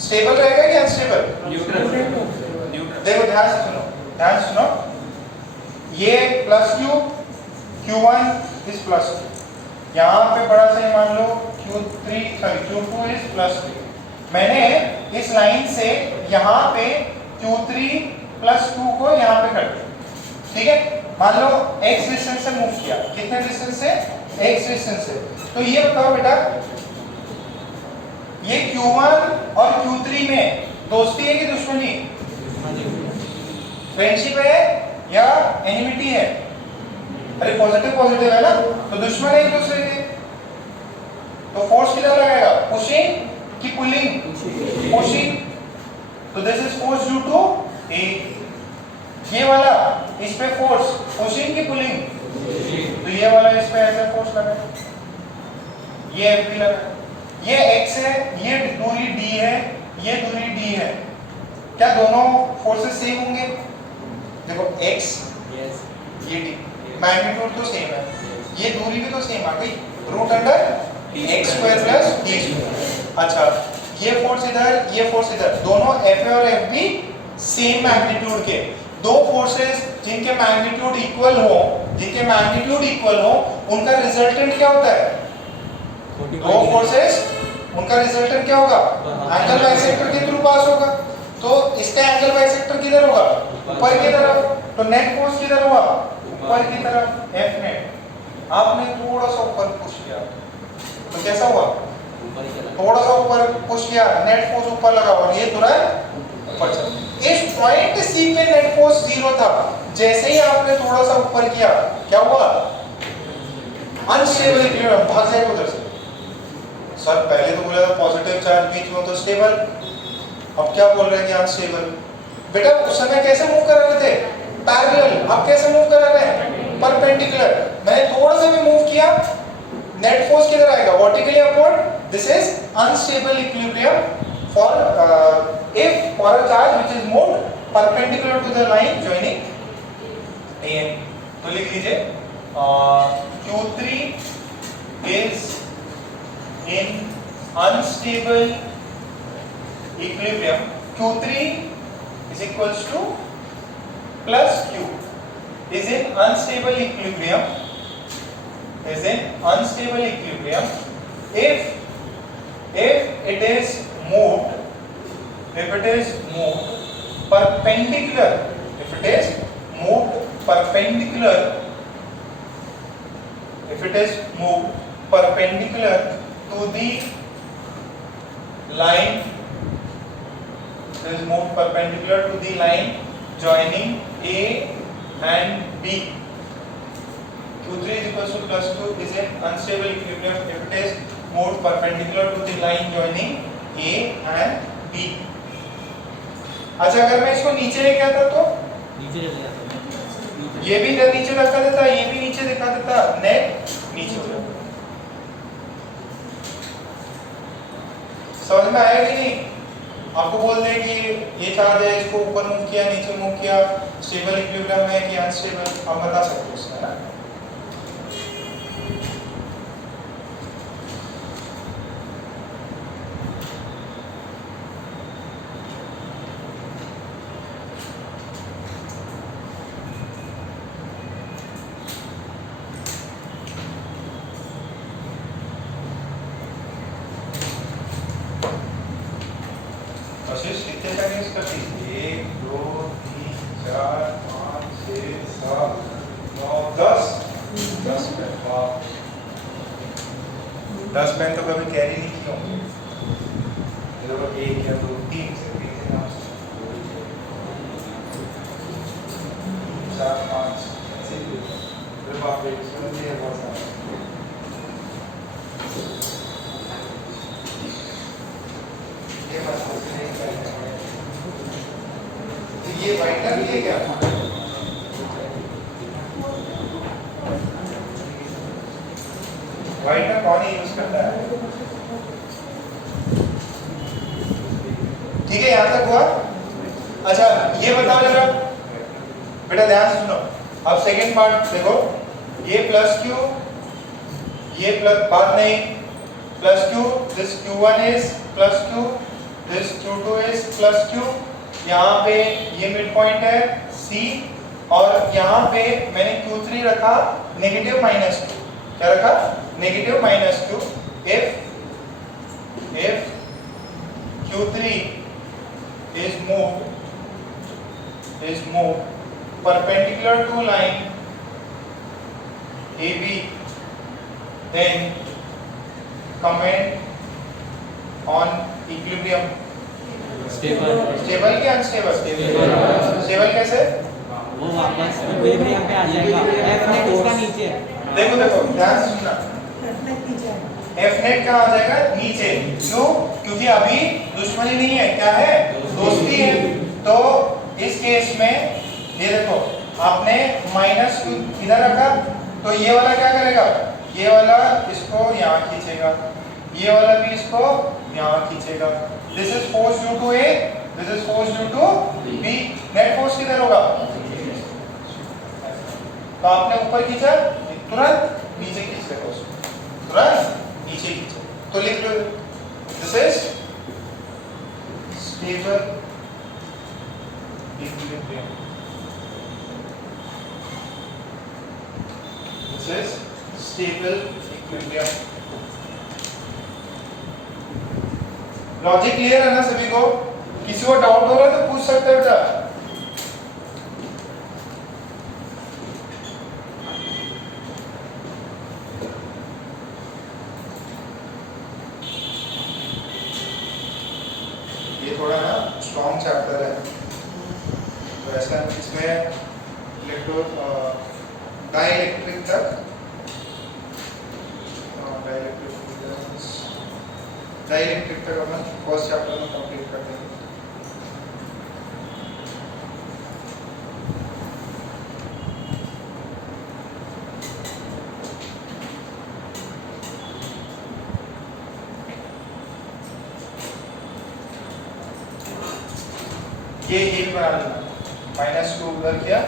स्टेबल रहेगा या अनस्टेबल? न्यूट्रल। देखो ध्यान से सुनो, ये plus Q1 is plus Q, यहाँ पे बड़ा सा मान लो Q2 इज प्लस Q। मैंने इस लाइन से यहाँ पे Q3 प्लस 2 को यहाँ पे कर दिया, ठीक है? मान लो x डिस्टेंस से मूव किया, कितने डिस्टेंस से? x डिस्टेंस से। तो ये बताओ बेटा, ये Q1 और Q3 में दोस्ती है कि दुश्मनी? फ्रेंडशिप है या एनिमिटी है? अरे पॉजिटिव है ना, तो दुश्मन है एक दूसरे के। तो फोर्स किधर लगाएगा? पुशिंग कि पुलिंग? पुशिंग। तो this is force due to A. ये वाला इस पे फोर्स पुशिंग की पुलिंग? तो ये वाला इस पे ऐसे फोर्स लगाएगा, ये F भी लगाएगा। ये x है, ये दूरी d है, ये दूरी d है, क्या दोनों फोर्सेस सेम होंगे? देखो x, ये d, मैग्नीट्यूड तो सेम है, ये दूरी भी तो सेम आ गई, root under x square plus d square. अच्छा, ये फोर्स इधर, ये फोर्स इधर, दोनों F और F भी सेम मैग्नीट्यूड के। दो फोर्सेस जिनके मैग्नीट्यूड इक्वल हो, उनका रिजल्टेंट क्या होता है? दो फोर्सेस, उनका रिजल्टेंट क्या होगा? एंगल बाइसेक्टर के थ्रू पास होगा। तो इसका वेक्टर किधर होगा? ऊपर की तरफ। तो नेट फोर्स किधर हुआ? ऊपर की तरफ, एफ नेट। आपने थोड़ा सा ऊपर पुश किया तो कैसा हुआ? थोड़ा सा ऊपर पुश किया, नेट फोर्स ऊपर लगा और ये तुरंत ऊपर चला। इस पॉइंट सी पे नेट फोर्स 0 था, जैसे ही आपने थोड़ा सा ऊपर किया क्या हुआ? अनस्टेबल इक्विलिब्रियम, भाग जाएगा उधर से। सर पहले तो बोला था पॉजिटिव चार्ज बीच में तो स्टेबल, अब क्या बोल रहे हैं कि अनस्टेबल? बेटा उस समय कैसे मूव कर रहे थे? पैरेलल। अब कैसे मूव कर रहे हैं? परपेंडिकुलर। मैंने थोड़ा सा भी मूव किया, नेट फोर्स किधर आएगा? Vertically upward. This is unstable equilibrium for if for a charge which is moved perpendicular to the line joining A. तो लिख लीजिए Q3 is in unstable equilibrium. Q3 is equals to plus Q is in unstable equilibrium, is in unstable equilibrium if it is moved, if it is moved perpendicular, if it is moved perpendicular, if it is moved perpendicular to the line, it is moved perpendicular to the line joining A and B. Q3 is equals to plus Q is in unstable equilibrium if it is moved perpendicular to the line joining A and B. अच्छा अगर मैं इसको नीचे लेके आता तो नीचे चले जाता ये भी इधर नीचे रखा देता, ये भी नीचे दिखा देता, नेट नीचे हो जाता। समझ में आया कि नहीं? आपको बोल दे कि ये चार्ज है, इसको ऊपर मूव किया, नीचे मूव किया, स्टेबल इक्विलिब्रियम है कि अनस्टेबल, आप बता सकते हो उसका ना। कितने तक यूज करती? 1 2 3 4 5 6 7 9 10 10 पेन। वाह, 10 पेन तो कभी कैरी नहीं किया होंगे। ये तो 1 या 2 3 से 4 5 ऐसे ही। फिर बाप रे सुन लिए बहुत सारा। ये बस नहीं करना है। ये वाइटनर भी है क्या? वाइटनर कौन ही यूज करता है? ठीक है, यहां तक हुआ। अच्छा ये बताओ जरा बेटा, ध्यान से सुनो। अब सेकंड पार्ट देखो, ये प्लस क्यू, ये प्लस, बात नहीं, plus Q, this Q1 is plus Q, this Q2 is plus Q. यहाँ पे ये मिड पॉइंट है C और यहाँ पे मैंने Q3 रखा नेगेटिव माइनस क्यू। क्या रखा? Negative minus Q. if Q3 is moved perpendicular to line AB, then comment on equilibrium. Stable stable क्या अनस्टेबल? स्टेबल कैसे? वो वापस इक्विलिब्रियम पे आ जाएगा। एफ नेट उसका नीचे है। देखो देखो ध्यान से सुनना, एफ नेट कहाँ आ जाएगा? नीचे। क्यों? क्योंकि अभी दुश्मनी नहीं है, क्या है? दोस्ती है। तो इस केस में ये देखो, आपने माइनस इधर रखा तो ये वाला क्या करेगा? ये वाला इसको यहाँ खींचेगा, ये वाला भी इसको यहाँ खींचेगा। This is force due to A, this is force due to B. Net force किधर होगा? तो आपने ऊपर खींचा, तुरंत नीचे खींच लेगा उसको, तुरंत नीचे खींचा। तो लिख लो, this is stable equilibrium, this is stable equilibrium. Logic clear है ना सभी को? किसी को डाउट हो रहा है तो पूछ सकते हो बेटा। लॉन्ग चैप्टर है, तो ऐसा इसमें इलेक्ट्रो डाइलेक्ट्रिक तक डाइलेक्ट्रिक तक अपना फर्स्ट चैप्टर में कंप्लीट कर देंगे। ये बना लेना, -2 उधर किया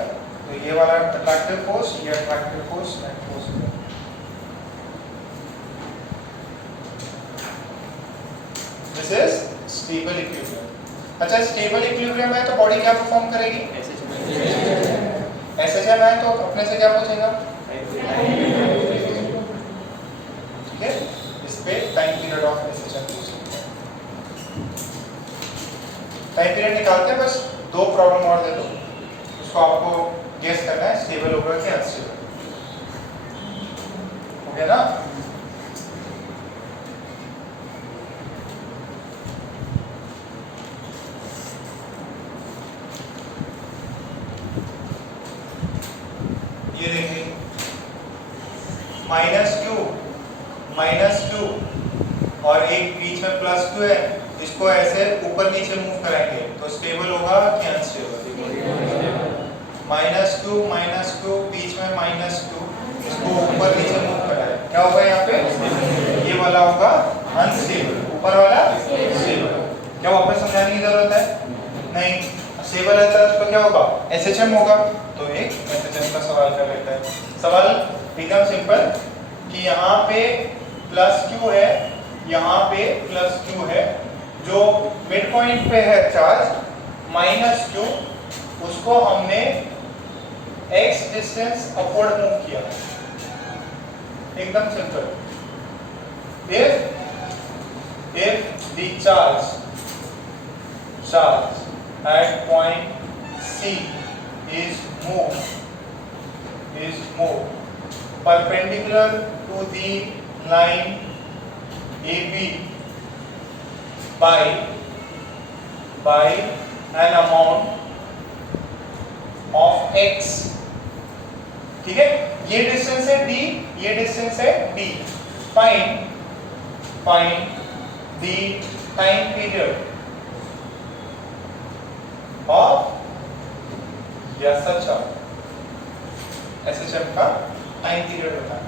तो ये वाला अट्रैक्टिव फोर्स, ये attractive force, net force. This is stable equilibrium. अच्छा, स्टेबल इक्विलिब्रियम है तो बॉडी क्या परफॉर्म करेगी? एसएचएम है तो अपने से क्या पूछेगा? ठीक है, इस पे टाइम पीरियड ऑफ एसएचएम पूछेगा। टाइम पीरियड निकालते हैं, बस 2 प्रॉब्लम और दे दो, उसको आपको गेस करना है स्टेबल होगा कि अनस्टेबल। हो गया ना? ये देखिए -q और एक बीच में +q है, इसको ऐसे ऊपर नीचे मूव कराएंगे तो स्टेबल होगा कि अनस्टेबल? -q बीच में -q, इसको ऊपर नीचे मूव कराए, क्या होगा यहाँ पे? ये वाला होगा अनस्टेबल, ऊपर वाला स्टेबल। क्या वापस समझाने की जरूरत है? नहीं। स्टेबल है तो क्या होगा? एसएचएम होगा। तो एक एसएचएम का सवाल कर लेते हैं। सवाल एकदम सिंपल कि यहाँ पे +q है, यहाँ पे +q है, जो मिड पॉइंट पे है चार्ज -q, उसको हमने x डिस्टेंस अपवर्ड मूव किया। एकदम simple. if the charge at point C is moved perpendicular to the line AB by an amount of x, ठीक है, ये डिस्टेंस है d, ये डिस्टेंस है d। Find the time period of such SHM का time period होता है।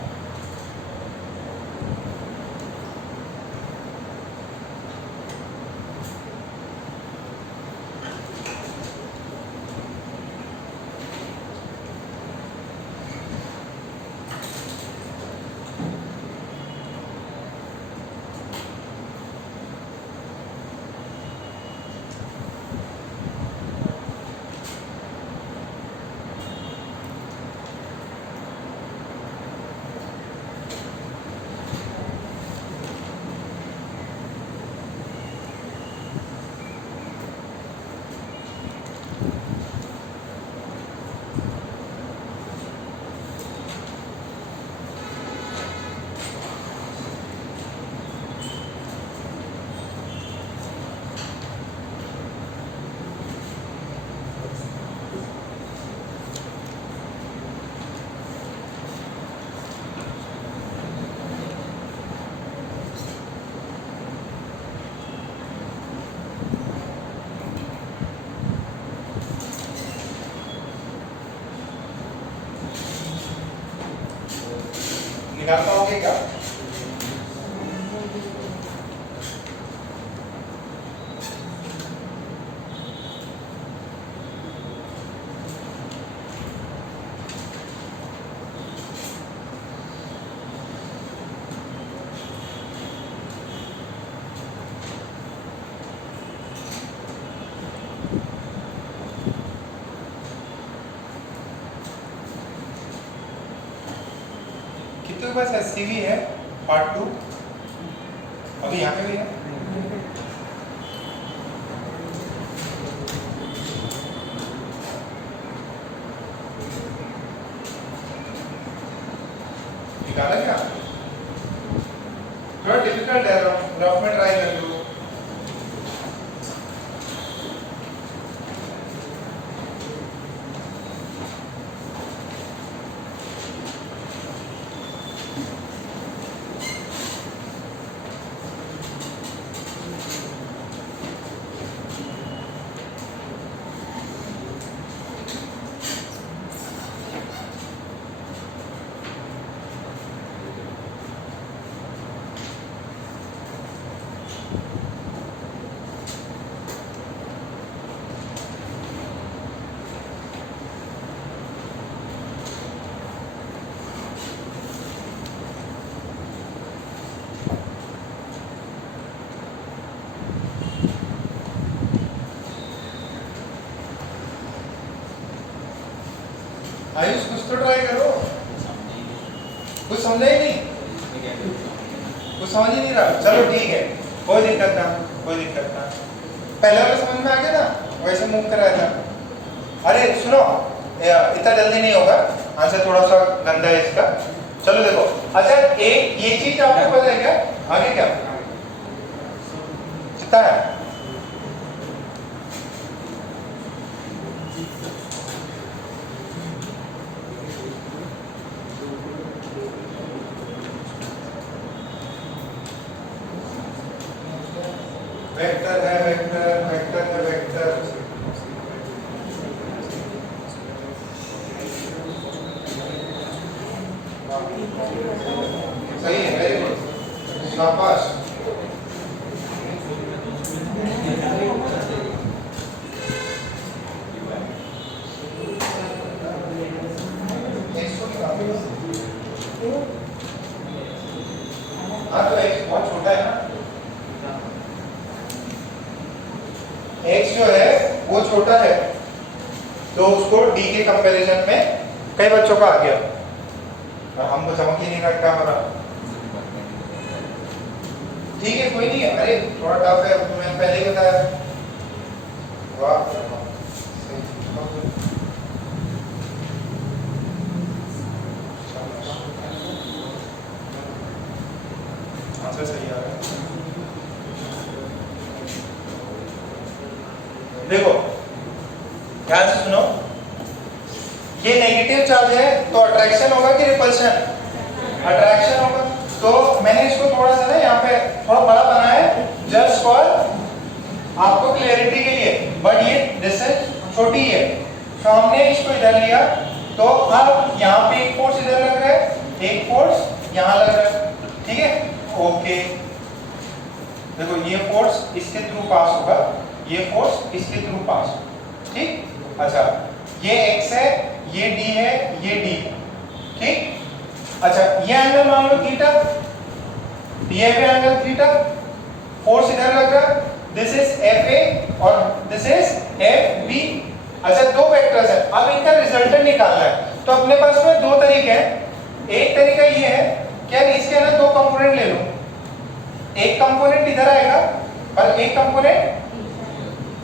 निकाल पाओगे क्या? कितने के पास एससीवी है पार्ट 2? अभी यहाँ पे भी है। निकाला क्या? थोड़ा डिफिकल्ट है, रफ में ट्राई कर लो। आयुष कुछ तो ट्राई करो, कुछ समझा ही नहीं, कुछ समझ ही नहीं रहा। चलो ठीक है, कोई दिक्कत ना, कोई दिक्कत ना। पहले वाला समझ में आ गया ना, वैसे मूव कराया था। अरे सुनो, इतना जल्दी नहीं होगा, आंसर थोड़ा सा गंदा है इसका। चलो देखो, अच्छा एक ये चीज आपको पता है क्या, आगे क्या कितना है? वेक्टर है, वेक्टर, वेक्टर है, वेक्टर। सही है, वेरी गुड, शाबाश। हाँ तो x बहुत छोटा है ना, x जो है वो छोटा है, तो उसको d के कंपैरिजन में कई बच्चों का आ गया, और हमको समझ ही नहीं रहा क्या हो रहा। ठीक है, कोई नहीं है, अरे थोड़ा टफ है, तो मैंने पहले ही बताया। वाह आंसर सही आ रहा है। देखो ध्यान से सुनो, ये नेगेटिव चार्ज है तो अट्रैक्शन होगा कि रिपल्शन? अट्रैक्शन होगा। तो मैंने इसको थोड़ा सा ना यहाँ पे थोड़ा बड़ा बनाया है, जस्ट फॉर आपको क्लियरिटी के लिए, बट ये डिस्टेंस छोटी है, तो हमने इसको इधर लिया, तो अब यहाँ पे एक फोर्स इधर लग रहा है, एक फोर्स यहाँ लग रहा है, ठीक है, ओके। देखो ये फोर्स इसके थ्रू पास होगा, ये फोर्स इसके थ्रू पास, ठीक। अच्छा ये x है, ये d है, ये d, ठीक। अच्छा ये एंगल मान लो थीटा, ये भी एंगल थीटा, फोर्स इधर लग रहा है, दिस इज FA और दिस इज FB। अच्छा दो वेक्टर्स हैं, अब इनका रिजल्टेंट निकालना है, तो अपने पास में दो तरीके हैं। एक तरीका ये है क्या, इसके ना दो कंपोनेंट ले लो, एक कंपोनेंट इधर आएगा और एक कंपोनेंट,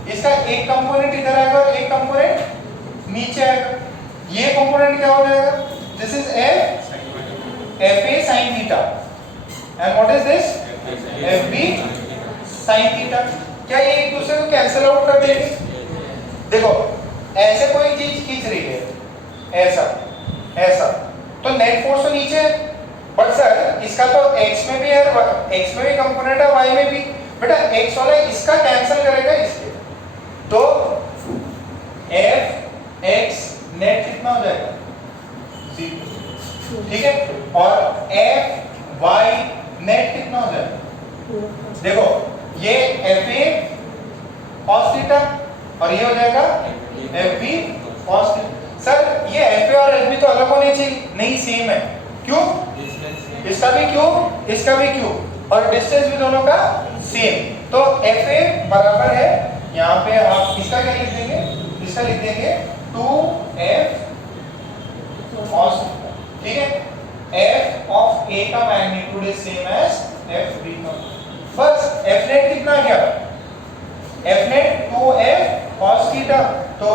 इसका एक कंपोनेंट इधर आएगा और एक कंपोनेंट नीचे आएगा। ये कंपोनेंट क्या हो जाएगा, this is FA sin theta and what is this FB sin theta. क्या ये एक दूसरे को कैंसिल आउट कर देंगे? देखो ऐसे कोई चीज खींच रही है, ऐसा ऐसा, तो नेट फोर्स तो नीचे है, बट सर इसका तो x में भी है, x में भी कंपोनेंट है, y में भी, बेटा x वाला इसका कैंसिल करेगा इसके, तो Fx नेट कितना हो जाएगा, 0, ठीक है, और Fy नेट कितना हो जाएगा, देखो ये FA cos थीटा और ये हो जाएगा FB cos थीटा। सर ये FA और FB तो अलग होने चाहिए, नहीं सेम है, क्यों? इसका भी क्यूब, इसका भी क्यूब, और डिस्टेंस भी दोनों का सेम, तो FA बराबर है, यहाँ पे आप इसका क्या लिख देंगे, इसका लिख देंगे 2F cos, ठीक है, F of A का magnitude is same as FB का, बस F नेट कितना आ गया, F net 2F cos theta, तो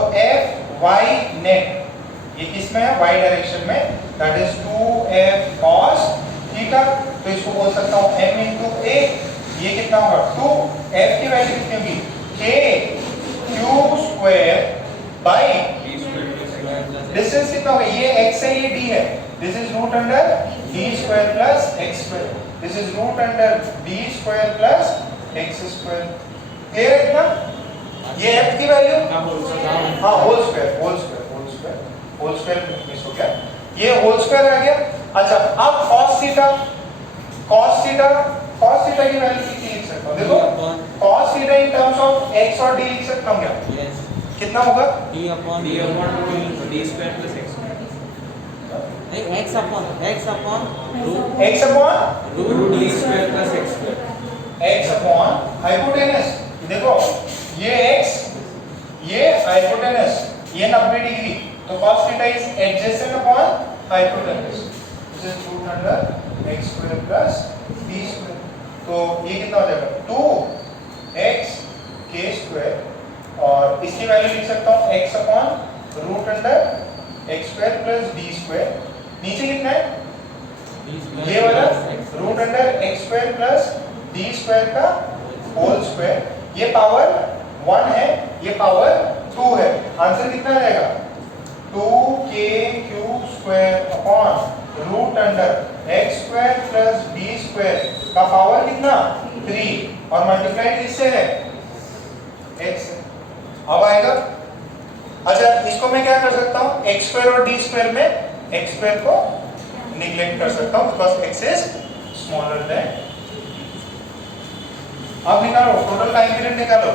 Fy नेट ये किस में है, y डायरेक्शन में, that is 2F cos theta, तो इसको बोल सकता हूं m into a, ये कितना होगा 2F की वैल्यू कितनी होगी, k cube square by distance कितना होगा, ये x है ये d है, this is root under d square plus x square, this is root under d square plus x square. Clear है इतना? ये f की वैल्यू, हाँ whole square, whole square, whole square, whole square miss हो गया, ये whole square आ गया। अच्छा अब cos theta, cos theta, cos theta की वैल्यू कितनी लिख सकता हूं, देखो cos theta in terms of x और d लिख सकता हूं क्या, कितना होगा, d upon d square plus x square, नहीं x upon root d square plus x square, x upon hypotenuse, देखो ये x, ये हाइपोटेनस, ये 90 डिग्री, तो cos theta is adjacent upon hypotenuse. This is root under x square plus d square. तो ये कितना हो जाएगा 2x k square और इसकी वैल्यू लिख सकता हूँ x upon root under x square plus d square. नीचे कितना है ये वाला root under x square plus d square का whole square. ये पावर 1 है, ये पावर 2 है. आंसर कितना रहेगा 2k square upon root under x square plus d square का पावर कितना 3 और मल्टीप्लाइड किससे है x. अब आएगा. अच्छा इसको मैं क्या कर सकता हूँ x square और d square में x square को निगलेक्ट कर सकता हूँ because x is smaller than. अब निकालो टोटल टाइम पीरियड निकालो.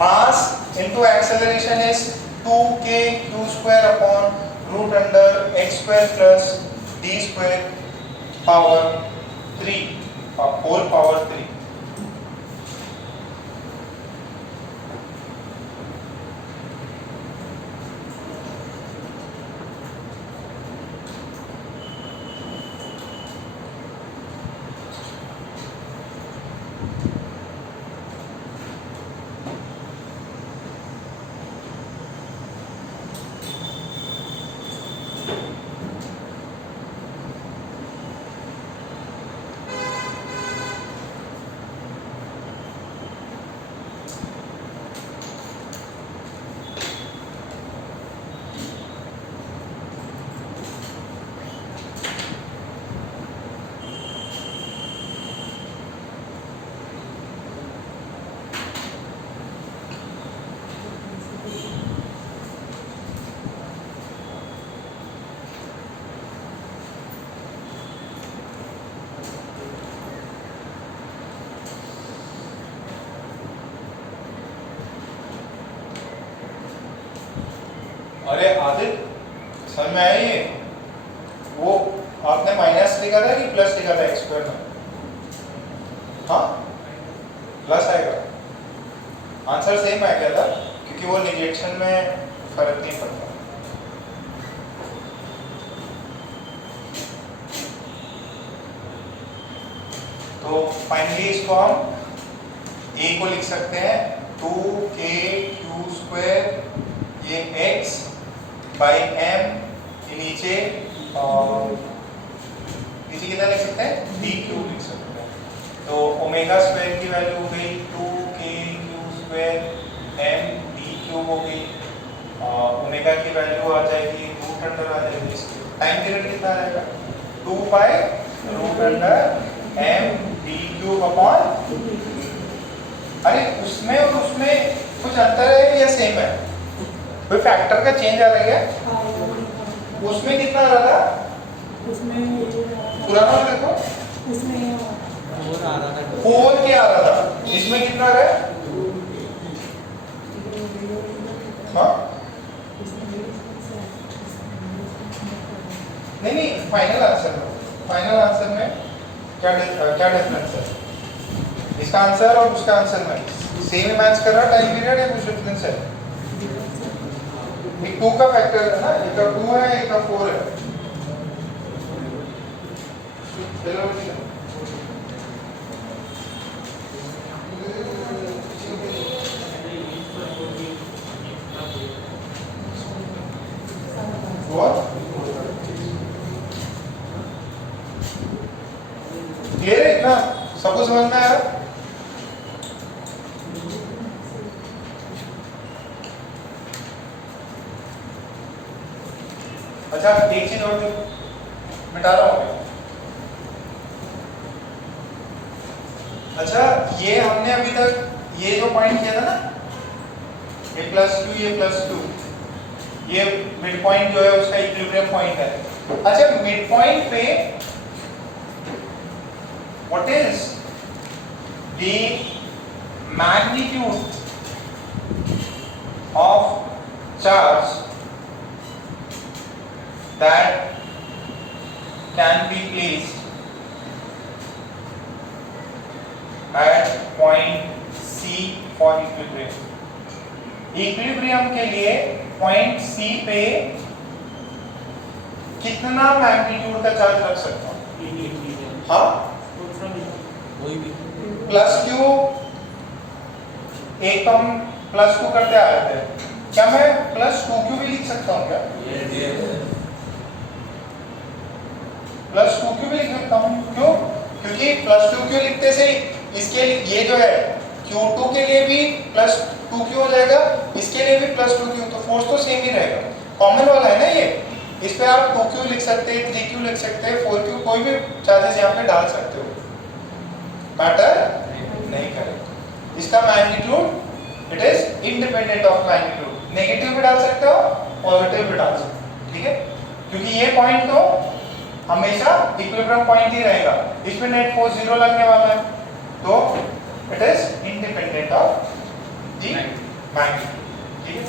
Mass into acceleration is 2k square upon root under x square plus d square power 3 whole power 3. अरे आदित्य समझ में आया ये वो आपने माइनस लिखा था कि प्लस लिखा था एक्स स्क्वायर में. हाँ प्लस आएगा. आंसर सेम आ गया था क्योंकि वो निगलेक्शन में फर्क नहीं पड़ता. तो फाइनली इसको हम a को लिख सकते हैं 2k square ये x बाई m नीचे कितना लिख सकते हैं d क्यूब लिख सकते हैं. तो ओमेगा स्क्वायर की वैल्यू हो गई 2k square m d cube हो गई. ओमेगा की वैल्यू आ जाएगी रूट अंडर आ जाएगी. इसकी टाइम पीरियड कितना रहेगा 2 pi root under m d cube upon. अरे उसमें और उसमें कुछ अंतर है या सेम है? कोई फैक्टर का चेंज आ रहा है क्या? उसमें कितना आ रहा था? पुराना देखो उसमें 4 आ रहा था. 4 क्या आ रहा था? इसमें कितना आ रहा है? हाँ नहीं फाइनल आंसर में क्या डिफरेंस है? इसका आंसर और उसका आंसर में सेम मैच कर रहा टाइम पीरियड या कुछ डिफरेंस है? एक 2 का फैक्टर है ना, एक का 2 है एक का 4 है. क्लियर है इतना? सबको समझ में आया? अच्छा एक चीज और मिटा रहा हूँ. अच्छा ये हमने अभी तक ये जो पॉइंट किया था ना ये +2 ये +2 ये मिड पॉइंट जो है उसका इक्विलिब्रियम पॉइंट है. अच्छा मिड पॉइंट पे what is the magnitude of charge that can be placed at point C for equilibrium. Equilibrium के लिए पॉइंट सी पे कितना मैग्नीट्यूड का चार्ज रख सकता हूं? हाँ, कोई भी प्लस क्यू, एक तो हम प्लस टू करते आ रहे थे, क्या मैं प्लस टू क्यू भी लिख सकता हूँ क्या? प्लस टू क्यू भी लिख सकता हूँ, क्यों? क्योंकि प्लस टू क्यू लिखते से इसके ये जो है Q2 के लिए भी प्लस टू क्यू हो जाएगा, इसके लिए भी प्लस टू क्यू, तो फोर्स तो सेम ही रहेगा, कॉमन वाला है ना ये। इस पे आप 2Q लिख सकते हैं, 3Q लिख सकते हैं, 4Q, कोई भी चार्जेस यहाँ पे डाल सकते हो, मैटर नहीं करेगा। इसका magnitude it is independent of magnitude, negative भी डाल सकते हो, पॉजिटिव भी डाल सकते हो, ठीक है? क्योंकि ये पॉइंट तो हमेशा इक्विलिब्रियम पॉइंट ही रहेगा, इसमें नेट फोर्स 0 लगने वाला है, तो it is independent of the magnitude, ठीक है?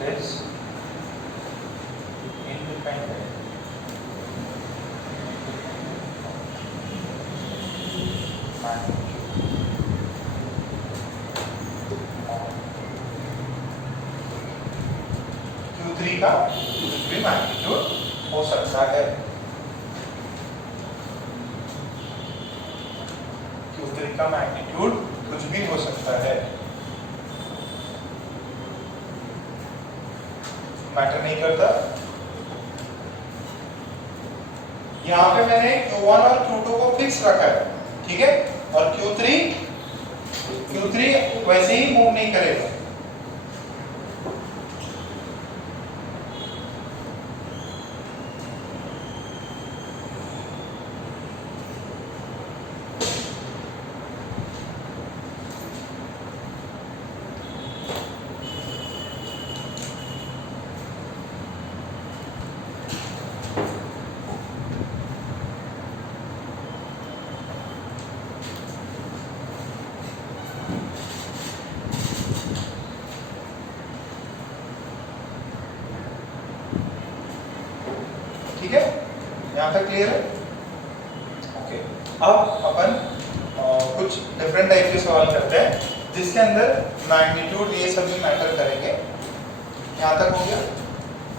इट इज independent Q3 का कुछ भी मैग्नीट्यूड हो सकता है, Q3 का मैग्नीट्यूड कुछ भी हो सकता है, मैटर नहीं करता। यहाँ पे मैंने Q1 और Q2 को फिक्स रखा है, ठीक है? और Q3 वैसे ही मूव नहीं करेगा। ठीक है, यहाँ तक क्लियर है? ओके, अब अपन कुछ डिफरेंट टाइप के सवाल करते हैं जिसके अंदर मैग्नीट्यूड ये सभी मैटर करेंगे। यहाँ तक हो गया?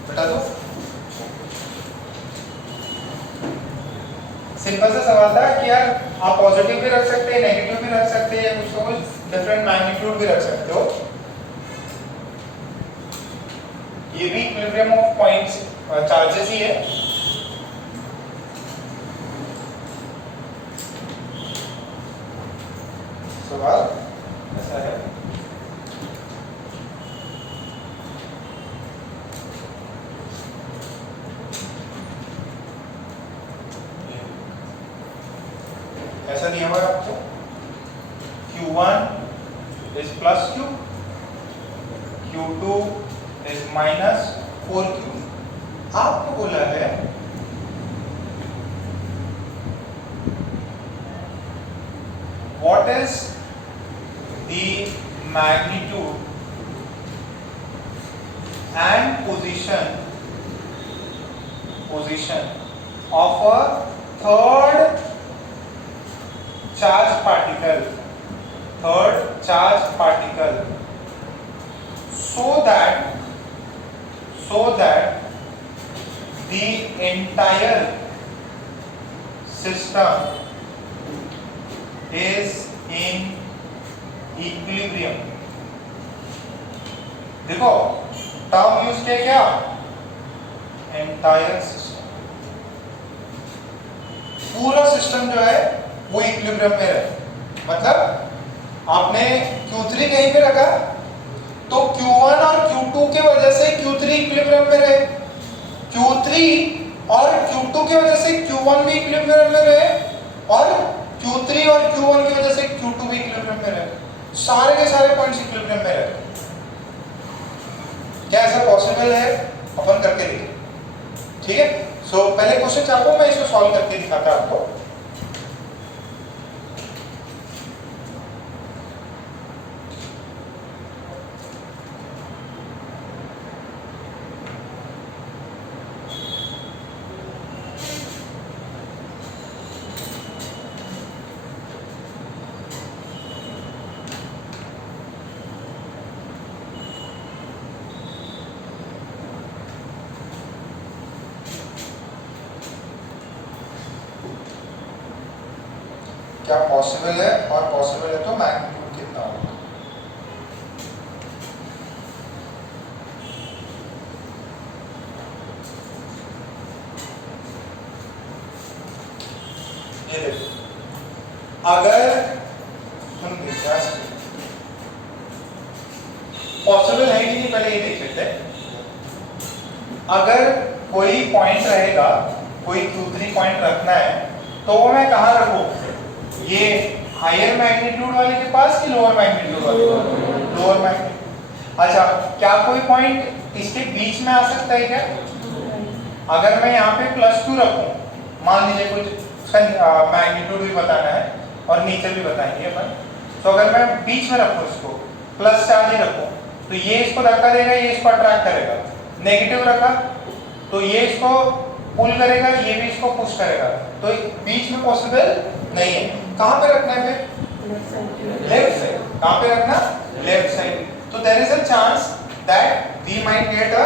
बता दो। सिंपल सा सवाल था कि यार आप पॉजिटिव भी रख सकते हैं, नेगेटिव भी रख सकते हैं, कुछ तो कुछ डिफरेंट मैग्नीट्यूड भी रख सकते हो। ये भी इक्विलिब्रियम ऑफ पॉइंट्स चार्जेस ही है। सवाल ऐसा है, ऐसा दिया हुआ है आपको, Q1 is plus Q, Q2 is minus 4Q। आपको बोला है what is the magnitude and position of a third charge particle so that the entire system is in equilibrium। देखो टर्म यूज किया क्या? एंटायर सिस्टम, पूरा system जो है वो इक्विलिब्रियम में रहे। मतलब आपने Q3 कहीं पे रखा तो Q1 और Q2 के वजह से Q3 इक्विलिब्रियम में रहे, Q3 और Q2 की वजह से Q1 भी इक्विलिब्रियम में रहे, और Q3 और Q1 की वजह से Q2 भी इक्विलिब्रियम में रहे, सारे के सारे पॉइंट्स इक्विलिब्रियम में रहे। क्या ऐसा पॉसिबल है? अपन करके देखें, ठीक है? सो पहले क्वेश्चन चाहता हूं मैं इसको सॉल्व करके दिखाता आपको। क्या पॉसिबल है, और पॉसिबल है तो मैग्नीट्यूड कितना होगा। ये देखो, अगर पॉसिबल है कि नहीं पहले ये देख लेते हैं। अगर कोई पॉइंट रहेगा, कोई Q3 पॉइंट रखना है, तो वो मैं कहाँ रखूँ? ये हायर मैग्नीट्यूड वाले के पास कि लोअर मैग्नीट्यूड वाले? Lower magnitude. अच्छा, क्या कोई पॉइंट इसके बीच में आ सकता है क्या? अगर मैं यहाँ पे +2 रखूँ, मान लीजिए कुछ उसका मैग्नीट्यूड भी बताना है और नेचर भी बताएंगे अपन, तो अगर मैं बीच में रखूँ इसको, प्लस चार्ज ही रखूँ, तो ये इसको धक्का देगा, ये इसको अट्रैक्ट करेगा। नेगेटिव रखा तो ये इसको पुल करेगा, ये भी इसको पुश करेगा, तो बीच में पॉसिबल नहीं है। कहाँ पे रखना है फिर? Left side. कहाँ पे रखना? Left side. तो there is a chance that we might get a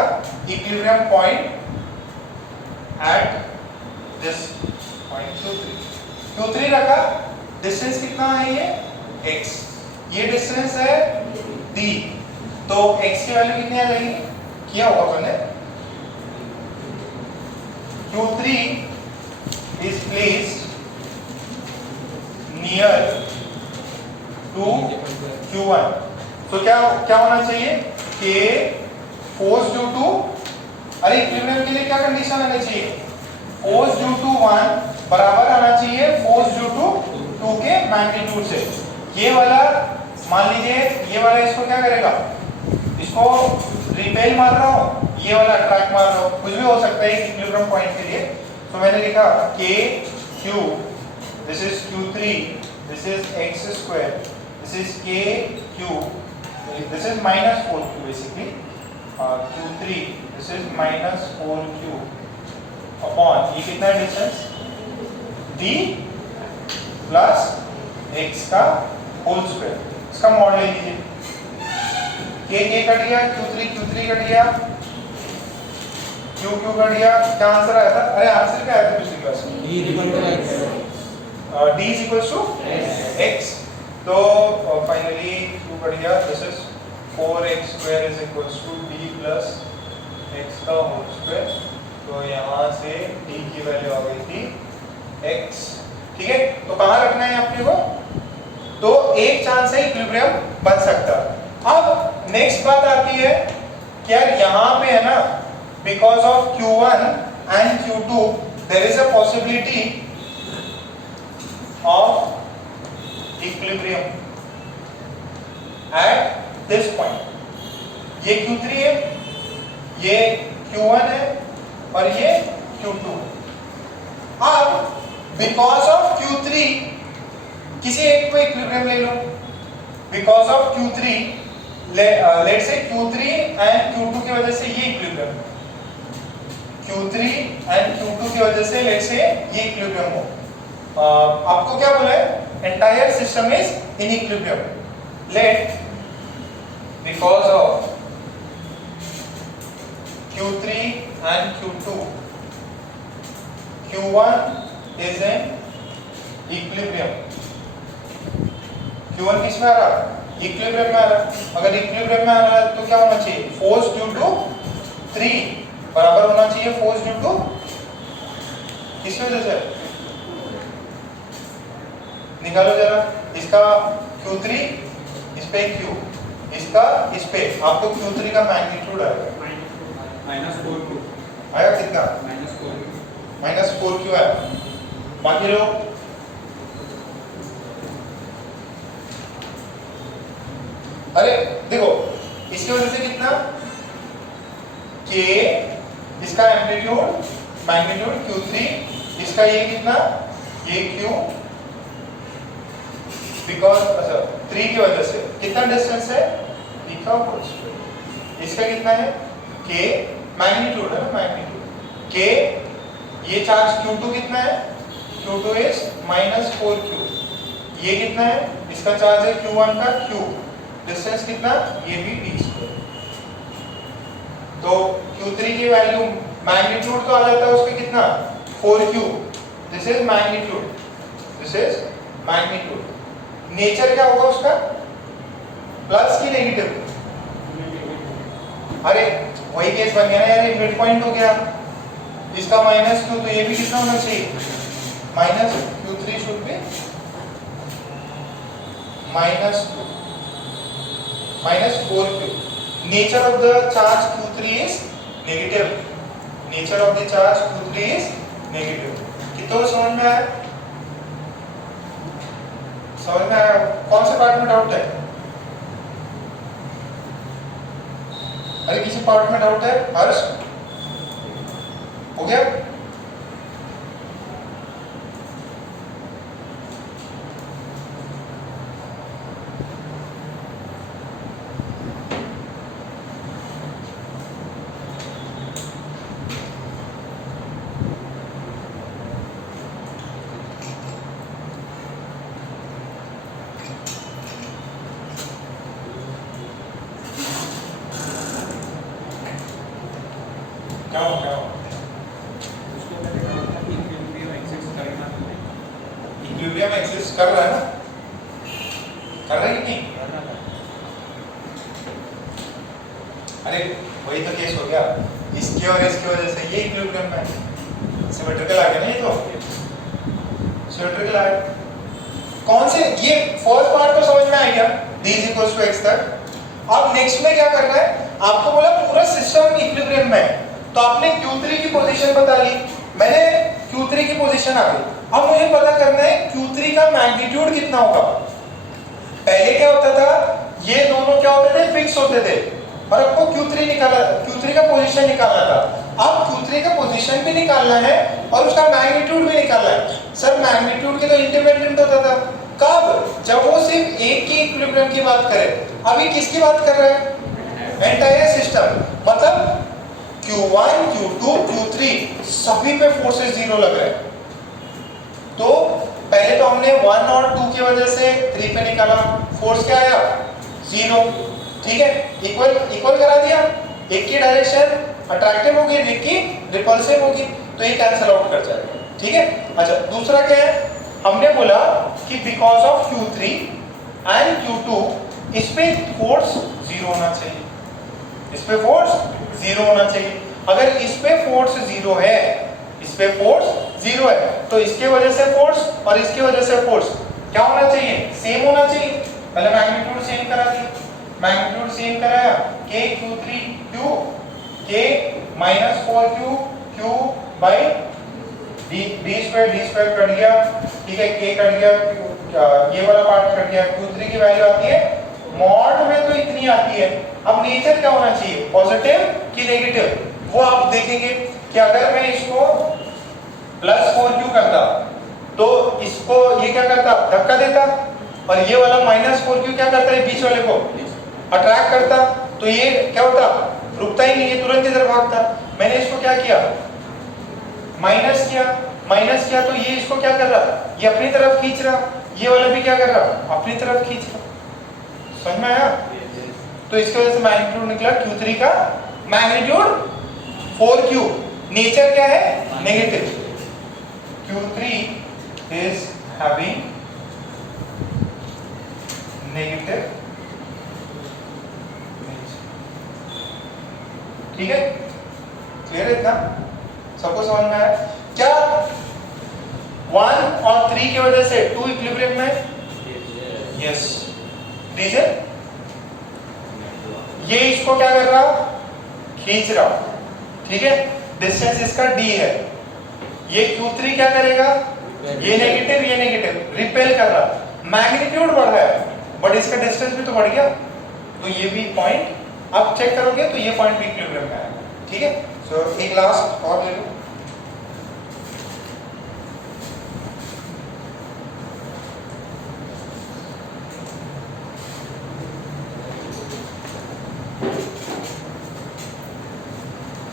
equilibrium point at this point Q3 रखा, डिस्टेंस कितना है ये? x, ये डिस्टेंस है d, तो x की वैल्यू कितनी आ जाएगी? किया होगा मैंने। Q3 is placed near to Q1, तो क्या होना चाहिए कि फोर्स ड्यू टू, अरे इक्विलिब्रियम के लिए क्या कंडीशन आनी चाहिए? फोर्स ड्यू टू 1 बराबर आना चाहिए फोर्स ड्यू टू 2 के मैग्नीट्यूड से। ये वाला मान लीजिए, ये वाला इसको क्या करेगा? इसको रिपेल मार रहा हो, ये वाला अट्रैक्ट मार रहा हो, कुछ भी हो सकता है इक्विलिब्रियम पॉइंट के लिए। तो मैंने लिखा k q, this is Q3, this is x square, this is k q, this is -4q basically, Q3, this is -4q upon ये कितना है डिस्टेंस? d प्लस x का होल स्क्वायर। इसका मॉड ले लीजिए, k कट गया, Q3 cut गया, Q cut गया। क्या आंसर आया था? अरे आंसर क्या आया था पिछली क्लास में? d is equal to x। तो फाइनली Q कट गया, this is 4x square is equal to d plus x का होल स्क्वायर। तो यहाँ से d की वैल्यू आ गई थी x। ठीक है, तो कहाँ रखना है अपने को? तो एक चांस है इक्विलिब्रियम बन सकता। अब नेक्स्ट बात आती है कि यार यहाँ पे है ना, because of Q1 and Q2 there is a possibility of equilibrium at this point. ये Q3 है, ये Q1 है और ये Q2। अब बिकॉज ऑफ Q3 किसी एक को इक्विलिब्रियम ले लो, because of Q3 let's say Q3 and Q2 की वजह से ये इक्विलिब्रियम, Q3 एंड Q2 की वजह से लेट्स से ये इक्विलिब्रियम हो। आपको क्या बोला है? Entire system is in equilibrium. Let because of Q3 and Q2 Q1 is in equilibrium। Q1 किस में आ रहा? इक्विलिब्रियम में आ रहा। अगर इक्विलिब्रियम में आ रहा है तो क्या होना चाहिए? फोर्स ड्यू टू 3 बराबर होना चाहिए फोर्स ड्यू टू किस वजह से? निकालो जरा इसका Q3, इस पे Q, इसका इस पे। आपको Q3 का मैग्नीट्यूड आएगा -4q आया कितना? -4q आया। बाकी लोग अरे देखो इसकी वजह से कितना k, इसका एम्पलीट्यूड मैग्नीट्यूड Q3, इसका ये कितना, ये Q, बिकॉज अच्छा 3 की वजह से कितना डिस्टेंस है, लिखा इसका कितना है k, मैग्नीट्यूड है ना, मैग्नीट्यूड k, ये चार्ज Q2 कितना है, Q2 इज -4q, ये कितना है, इसका चार्ज है Q1 का Q, डिस्टेंस कितना, ये भी d स्क्वायर। तो Q3 की वैल्यू मैग्नीट्यूड तो आ जाता है उसके कितना 4q, this is magnitude, this is magnitude. Nature क्या होगा उसका, प्लस की नेगेटिव? अरे वही केस बन गया ना यार, ये मिड पॉइंट हो गया, इसका माइनस क्यू, तो ये भी कितना होना चाहिए, minus Q3 should be minus 4Q। Nature of the charge Q3 is negative, nature of the charge Q3 is negative. कितना को समझ में आया? समझ में आया? कौन से पार्ट में डाउट है? अरे किसी पार्ट में डाउट है? हर्ष हो गया? क्या हो उसको मैंने कहा था कि इक्विलिब्रियम एग्जिस्ट करना है, इक्विलिब्रियम एग्जिस्ट कर रहा है ना, कर रहा है कि नहीं? करना था। अरे वही तो केस हो गया, इसकी और इसकी वजह से ये इक्विलिब्रियम में सिमेट्रिकल आ गया ना, ये तो सिमेट्रिकल आ गया। कौन से, ये फर्स्ट पार्ट तो समझ में आ गया, d इक्वल्स टू x तक। अब नेक्स्ट में क्या करना है, आपको बोला पूरा सिस्टम इक्विलिब्रियम में है, तो आपने Q3 की पोजीशन बता ली, मैंने Q3 की पोजीशन आ गई। अब मुझे पता करना है Q3 का मैग्नीट्यूड कितना होगा। पहले क्या होता था, ये दोनों क्या होते थे, फिक्स होते थे, और आपको Q3 निकाला, Q3 का पोजीशन निकालना था। अब Q3 का पोजीशन भी निकालना है और उसका मैग्नीट्यूड भी निकालना है। सर मैग्नीट्यूड की तो इंडिपेंडेंट होता था, कब, जब वो सिर्फ एक की इक्विलिब्रियम की बात करे। अभी किसकी बात कर रहे हैं, एंटायर सिस्टम, मतलब Q1, Q2, Q3 सभी पे फोर्सेस जीरो लग रहे हैं। तो पहले तो हमने 1 और 2 की वजह से 3 पे निकाला, फोर्स क्या आया, जीरो, ठीक है, इक्वल इक्वल करा दिया, एक की डायरेक्शन अट्रैक्टिव होगी, एक की रिपल्सिव होगी, तो ये कैंसिल आउट कर जाएगा, ठीक है। अच्छा दूसरा क्या है, हमने बोला कि because of Q3 and Q2 इस पे फोर्स जीरो होना चाहिए, इस पे फोर्स जीरो होना चाहिए। अगर इस पे फोर्स जीरो है, इस पे फोर्स जीरो है, तो इसके वजह से फोर्स और इसकी वजह से फोर्स क्या होना चाहिए, सेम होना चाहिए। पहले मैग्नीट्यूड सेम करा दिया, मैग्नीट्यूड सेम कराया, k Q3 Q k minus 4Q Q by d square cut गया, ठीक है, k कट गया, ये वाला पार्ट कट गया। Q3 की वैल्यू आती है, मॉड में तो इतनी आती है। अब नेचर क्या होना चाहिए, पॉजिटिव कि नेगेटिव, वो आप देखेंगे कि अगर मैं इसको प्लस 4Q करता तो इसको ये क्या करता, धक्का देता, और ये वाला माइनस 4Q क्या करता है, बीच वाले को अट्रैक्ट करता, तो ये क्या होता, रुकता ही नहीं, ये तुरंत इधर भागता। मैंने इसको क्या किया, माइनस किया, तो ये इसको क्या कर रहा, ये अपनी तरफ खींच रहा, ये वाला भी क्या कर रहा, अपनी तरफ खींच रहा। समझ में आया? तो इसकी वजह से मैग्नीट्यूड निकला Q3 का मैग्नीट्यूड 4Q, नेचर क्या है, negative. Q3 is having negative nature, ठीक है, क्लियर है इतना, सबको समझ में आया? क्या 1 और 3 की वजह से 2 इक्विलिब्रियम में, यस, रीजन ये इसको क्या कर रहा, खींच रहा, ठीक है, डिस्टेंस इसका d है, ये Q3 क्या करेगा, ये नेगेटिव रिपेल कर रहा, मैग्नीट्यूड बढ़ रहा है बट इसका डिस्टेंस भी तो बढ़ गया, तो ये भी पॉइंट आप चेक करोगे तो ये पॉइंट भी इक्विलिब्रियम में आएगा, ठीक है। सो एक लास्ट और ले लो,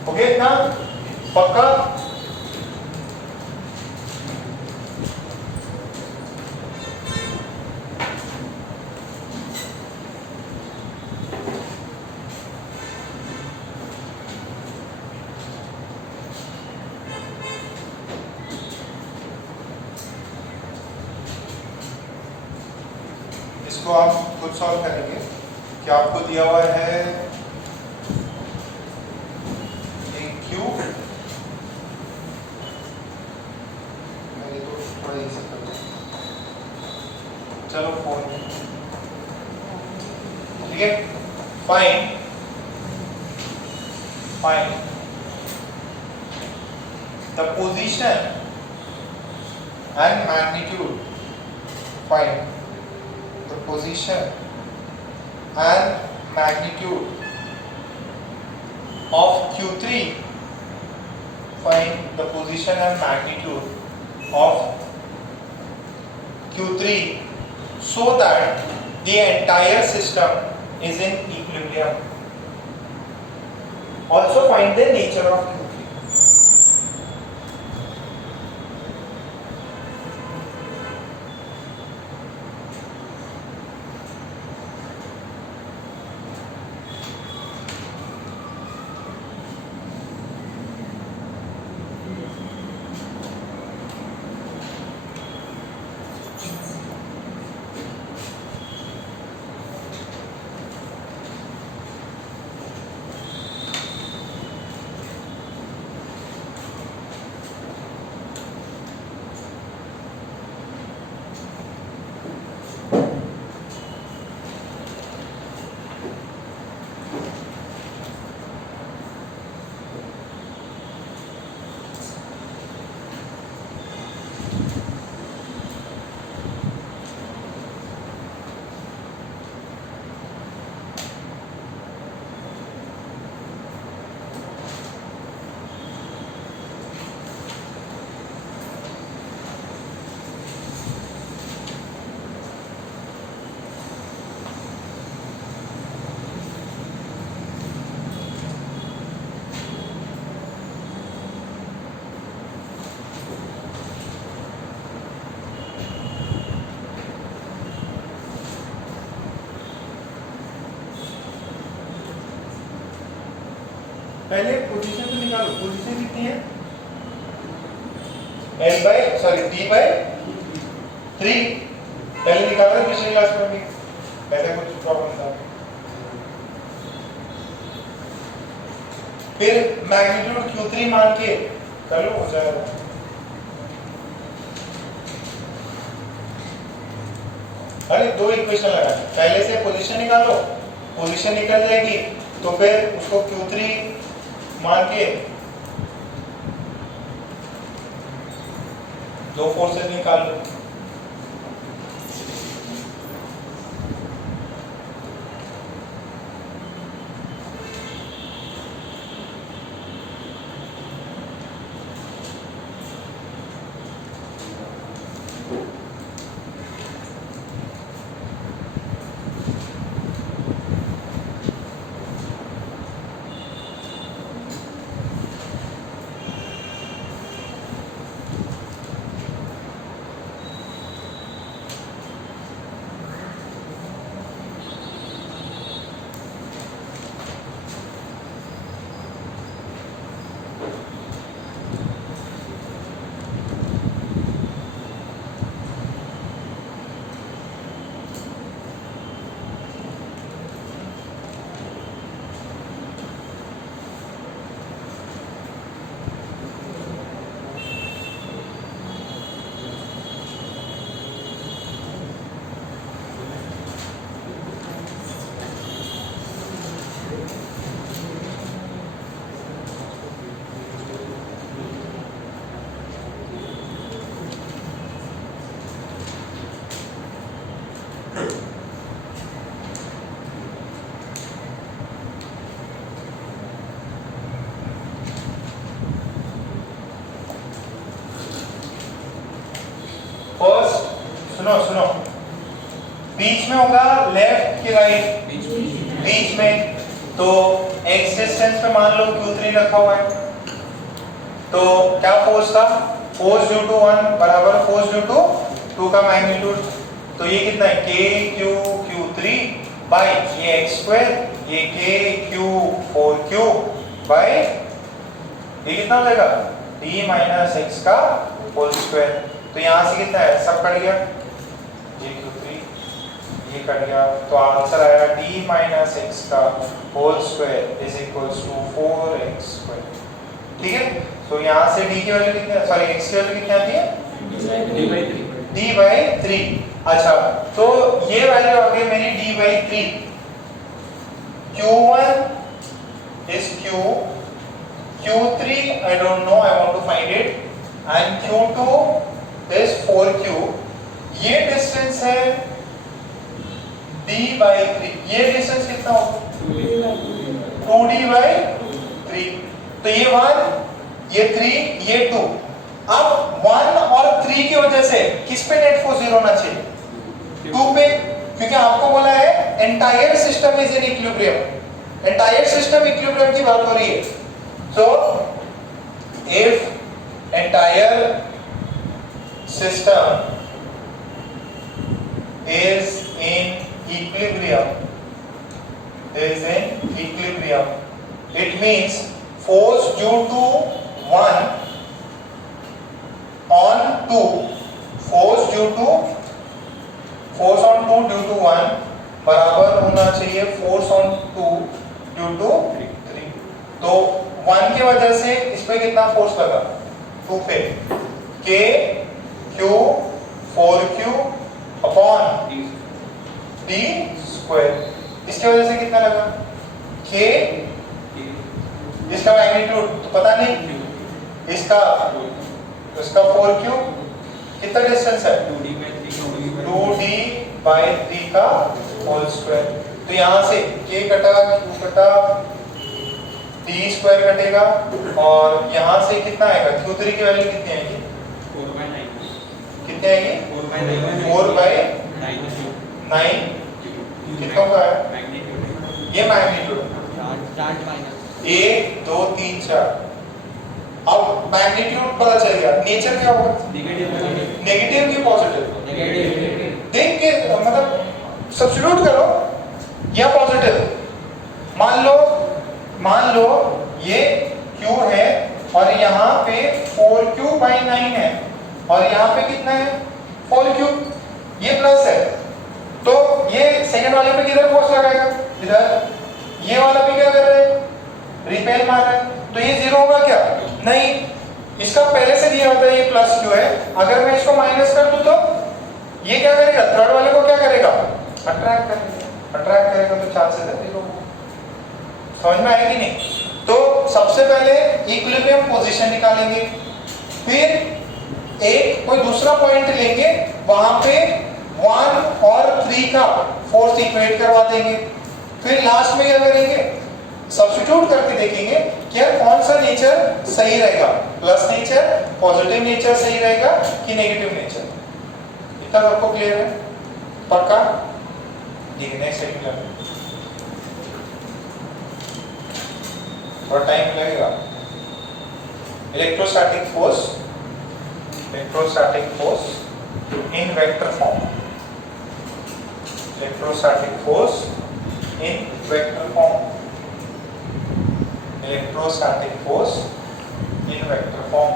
ओके, इतना पक्का? इसको आप खुद सॉल्व करेंगे कि आपको दिया हुआ है क्यू, मैंने तो थोड़ा इजी कर दिया, चलो 4, ठीक है। Find the position and magnitude, find the position and magnitude of Q3, find the position and magnitude of Q3 so that the entire system is in equilibrium. Also find the nature of Q3. पहले position तो निकालो, position कितनी है D/3, पहले निकाला था पिछली class में भी, पहले कुछ प्रॉब्लम था। फिर मैग्नीट्यूड Q3 मान के कर लो, हो जाएगा। अरे दो इक्वेशन लगा, पहले से पोजीशन निकालो, पोजीशन निकल जाएगी तो फिर उसको Q3 मान के दो फोर्सेस निकाल लो। सुनो सुनो, बीच में होगा लेफ्ट की राइट, बीच में, तो एक्स डिस्टेंस पे मान लो Q3 रखा हुआ है, तो क्या फोर्स था, फोर्स ड्यू टू 1 बराबर फोर्स ड्यू टू 2 का मैग्नीट्यूड, तो ये कितना है KQ3 बाय ये x स्क्वायर, ये KQ4Q बाय ये कितना हो जाएगा d माइनस x का होल स्क्वायर, तो यहाँ से कितना है सब कट गया, ये Q3 ये कट गया तो आंसर आया d माइनस एक्स का whole square is equals to 4x square. ठीक है, तो यहाँ से d की वैल्यू कितनी, सॉरी x की वैल्यू कितनी आती है d by 3। अच्छा, तो ये वैल्यू आ गई मेरी d by 3। q1 is q, q3 I don't know, I want to find it, and q2 is 4q। ये डिस्टेंस है d by 3। ये डिस्टेंस कितना होगा 2d by 3। तो ये 1, ये 3, ये 2। अब 1 और 3 की वजह से किस पे नेट फोर्स 0 होना चाहिए 2 पे, क्योंकि आपको बोला है entire system is in equilibrium. Entire system equilibrium की बात हो रही है। So if entire system is in equilibrium, it means force due to 1 on 2, force on 2 due to 1 बराबर होना चाहिए force on 2 due to 3। तो 1 की वजह से इस पे कितना फोर्स लगा 2 पे, k q 4q upon d square. इसकी वजह से कितना लगा k, इसका मैग्नीट्यूड तो पता नहीं, इसका 4q, कितना डिस्टेंस है 2d by 3 का होल स्क्वायर। तो यहाँ से k कटा, q कटा, d स्क्वायर कटेगा, और यहाँ से कितना आएगा q3 की वैल्यू कितनी आएगी, कितनी आएगी 4/9। कितना का है ये मैग्नीट्यूड 1 2 3 4। अब मैग्नीट्यूड पता चल गया, नेचर क्या होगा नेगेटिव की पॉजिटिव, देख के मतलब सब्स्टिट्यूट करो या पॉजिटिव। मान लो ये q है और यहाँ पे 4q/9 है, और यहाँ पे कितना है 4q, ये प्लस है, तो ये सेकंड वाले पे किधर फोर्स लगाएगा इधर, ये वाला भी क्या कर रहा है रिपेल मार रहा है, तो ये 0 होगा क्या नहीं, इसका पहले से दिया होता है ये प्लस q है, अगर मैं इसको माइनस कर दूं तो ये क्या करेगा थर्ड वाले को क्या करेगा अट्रैक्ट करेगा, तो चांसेस है 0। समझ में आएगी नहीं। तो सबसे पहले इक्विलिब्रियम पोजीशन निकालेंगे, फिर एक कोई दूसरा पॉइंट लेंगे, वहां पे 1 और 3 का फोर्स इक्वेट करवा देंगे, फिर लास्ट में क्या करेंगे सब्स्टिट्यूट करके देखेंगे कि यार कौन सा नेचर सही रहेगा, प्लस नेचर पॉजिटिव नेचर सही रहेगा कि नेगेटिव नेचर। इतना सबको क्लियर है पक्का? ठीक है, नेक्स्ट सेकंड थोड़ा टाइम लगेगा। Electrostatic force in vector form, electrostatic force in vector form, electrostatic force in vector form,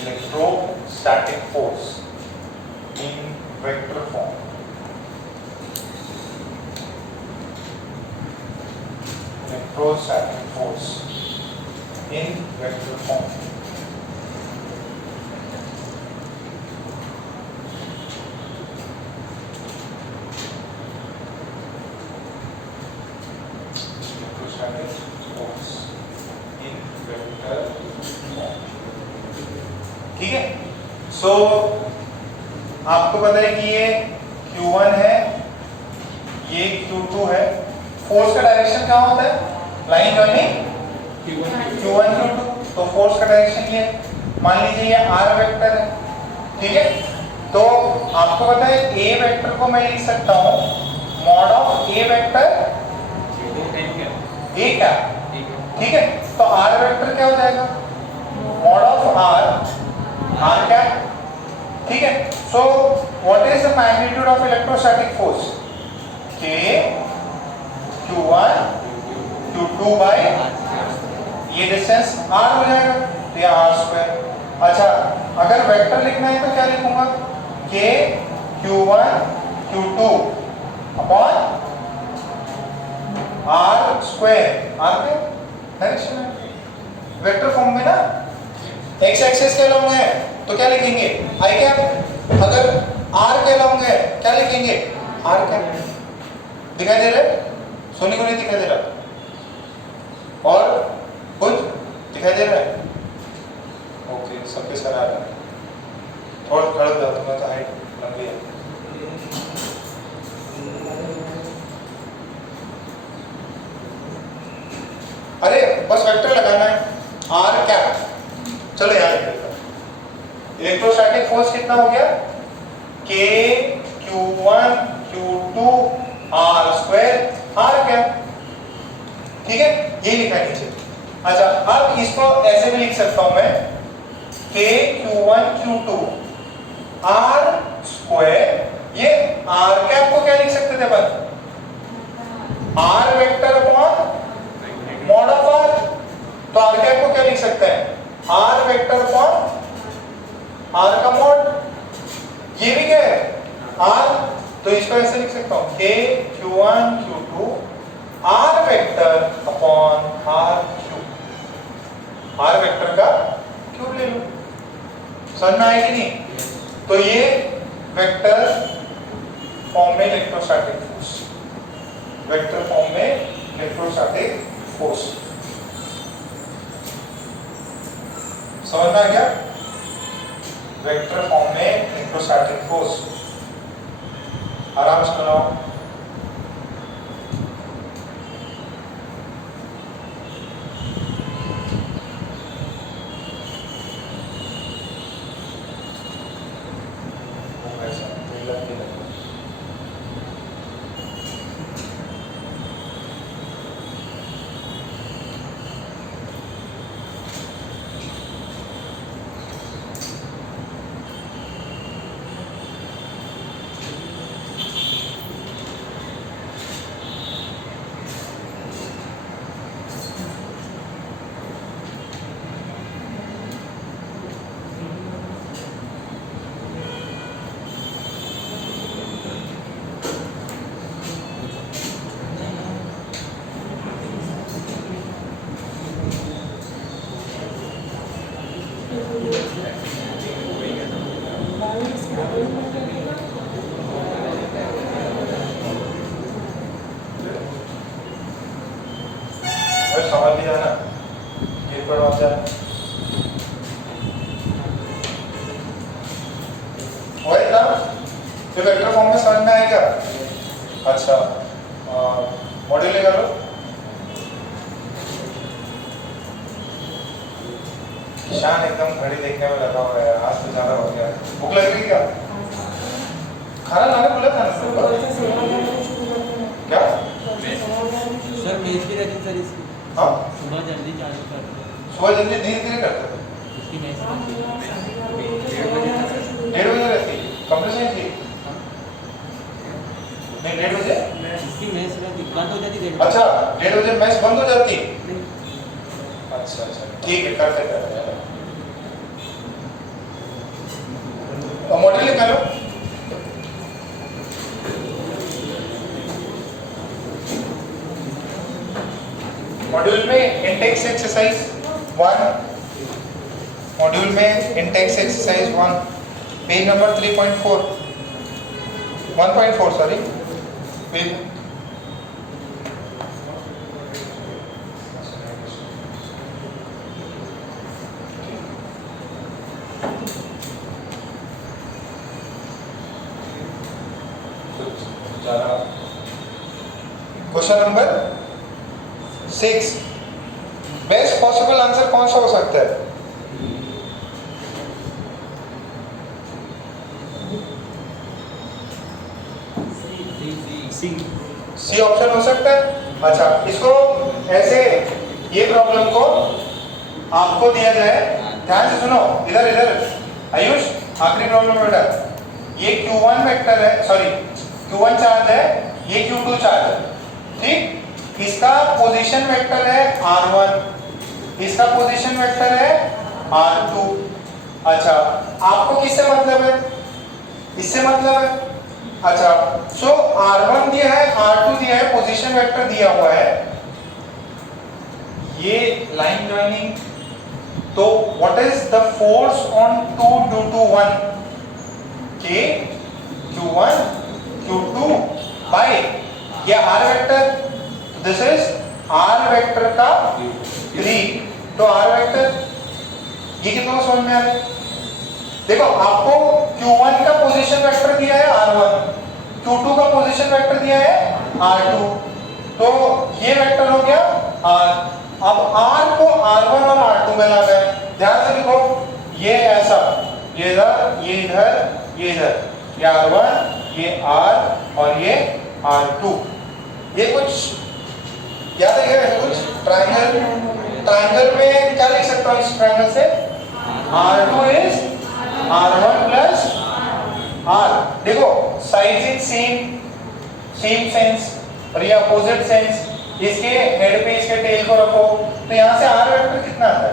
electrostatic force in vector form, electrostatic force in vector form। Electrostatic force in vector form। ठीक है, सो आपको पता है कि ये Q1 है, ये Q2 है। फोर्स का डायरेक्शन क्या होता है लाइन जॉइनिंग Q1 Q2, तो फोर्स का डायरेक्शन ये मान लीजिए ये R वेक्टर है, ठीक है। तो आपको पता है A वेक्टर को मैं लिख सकता हूँ mod of A vector A क्या, ठीक है। तो R वेक्टर क्या हो जाएगा मॉड ऑफ R क्या, ठीक है। So what is the magnitude of electrostatic force K Q1 Q2 by ये डिस्टेंस r हो जाएगा, तो ये r स्क्वायर। अच्छा अगर वेक्टर लिखना है तो क्या लिखूंगा? k q1 q2 upon r square, r पे डायरेक्शन है वेक्टर फॉर्म में ना, x एक्सिस के लॉन्ग है तो क्या लिखेंगे? i cap. अगर r के लॉन्ग है क्या लिखेंगे? r cap. दिखाई दे रहा है? सोनी को नहीं दिखाई दे रहा? और कुछ दिखाई दे रहा है? ओके, सबके सर आ रहा है। थोड़ा खड़ा जाओ, तुम्हें तो हाइट लंबी है। अरे बस वेक्टर लगाना है, r कैप। चलो यहाँ लिख देता हूँ। इलेक्ट्रोस्टैटिक फोर्स कितना हो गया? k q1 q2 r square r cap. ठीक है, ये लिखा है नीचे। अच्छा अब इसको ऐसे भी लिख सकता हूं मैं, k q1 q2 r square. ये r कैप को क्या लिख सकते थे अपन? r vector upon mod of r। तो r कैप को क्या लिख सकते हैं? r वेक्टर अपॉन r का मॉड। ये भी क्या है? r, तो इसको ऐसे लिख सकता हूं, k q1 q2 r vector upon r cube. r vector का क्यूब ले लो, समझ में आएगी नहीं? तो ये वेक्टर फॉर्म में इलेक्ट्रोस्टैटिक फोर्स, वेक्टर फॉर्म में इलेक्ट्रोस्टैटिक फोर्स। समझ में आ गया? वेक्टर फॉर्म में इलेक्ट्रोस्टैटिक फोर्स। आराम से बनाओ। सवाल भी जाना, एक बार आप जाना। वही ना, फिर वेक्टर फॉर्म में समझ में आएगा। अच्छा मॉड्यूल निकालो। शान एकदम घड़ी देखने में लगा हुआ है, आज तो ज्यादा हो गया। भूख लग रही क्या? खाना लाने बोला था ना? क्या सर मेज की रहती सर इसकी। हाँ सुबह जल्दी चालू करते हैं, सुबह जल्दी धीरे धीरे करते थे। इसकी मेज रहती है 1:30 बजे रहती कंप्रेशन थी नहीं 1:30 बजे इसकी मेज रहती बंद हो जाती 1:30 बजे। अच्छा 1:30 बजे मैच बंद हो जाती। अच्छा अच्छा ठीक है, करते करते मॉड्यूल निकालो। मॉड्यूल में इंटेक्स एक्सरसाइज 1, मॉड्यूल में Intex exercise 1 page number 3.4 1.4 sorry page question number 6 best possible answer कौन सा हो सकता है? सी ऑप्शन हो सकता है। अच्छा इसको ऐसे, ये प्रॉब्लम को आपको दिया जाए, ध्यान से सुनो, इधर इधर आयुष, आखिरी प्रॉब्लम बेटा, ये Q1 वेक्टर है, सॉरी Q1 चार्ज है, ये Q2 चार्ज है, ठीक? इसका पोजीशन वेक्टर है R1, इसका पोजीशन वेक्टर है R2, अच्छा, आपको किससे मतलब है? इससे मतलब है। अच्छा, सो R1 दिया है, R2 दिया है, पोजीशन वेक्टर दिया हुआ है, ये लाइन ज्वाइनिंग, तो what is the force on 2 due to 1? K Q1 Q2 by ये R vector, this is R vector का 3, तो R वेक्टर ये कितना समझ में आ रहा है? देखो आपको Q1 का पोजीशन वेक्टर दिया है R1, Q2 का पोजीशन वेक्टर दिया है R2, तो ये वेक्टर हो गया R। अब R को R1 और R2 में लाना है, ध्यान से लिखो, ये ऐसा, ये इधर, ये इधर, ये इधर, ये R1, ये R और ये R2, ये कुछ याद है क्या? कुछ ट्रायंगल, ट्रायंगल में क्या लिख सकता हूँ इस ट्रायंगल से? R2 is R1 plus R। देखो साइज इज सेम सेंस और ये अपोजिट सेंस, इसके हेड पे इसके टेल को रखो, तो यहाँ से R वेक्टर कितना आता है?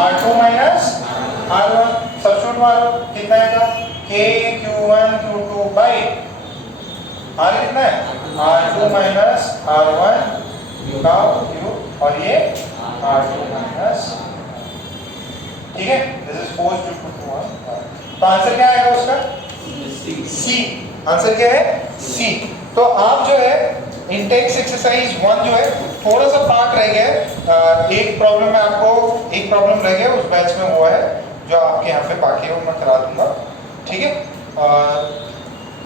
R2 माइनस R1, सब्स्टिट्यूट मारो, कितना आएगा? K Q1 Q2 by R कितना है? R2 माइनस R1 का Q और ये R2 माइनस, ठीक है, this is force due to 1। तो आंसर क्या आएगा उसका? सी। आंसर क्या है? सी। तो आप जो है इंटेक्स एक्सरसाइज 1 जो है थोड़ा सा पार्ट रह गया है, एक प्रॉब्लम में आपको, एक प्रॉब्लम रह गया उस बैच में हुआ है जो आपके यहाँ पे बाकी है वो मैं करा दूंगा, ठीक है।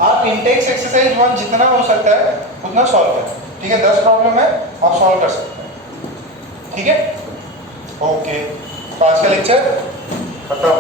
आप इंटेक्स एक्सरसाइज 1 जितना हो सकता है उतना सॉल्व करें, ठीक है। 10 प्रॉब्लम है, आप सॉल्व कर सकते हैं, ठीक है। ओके, तो आज का लेक्चर खत्म।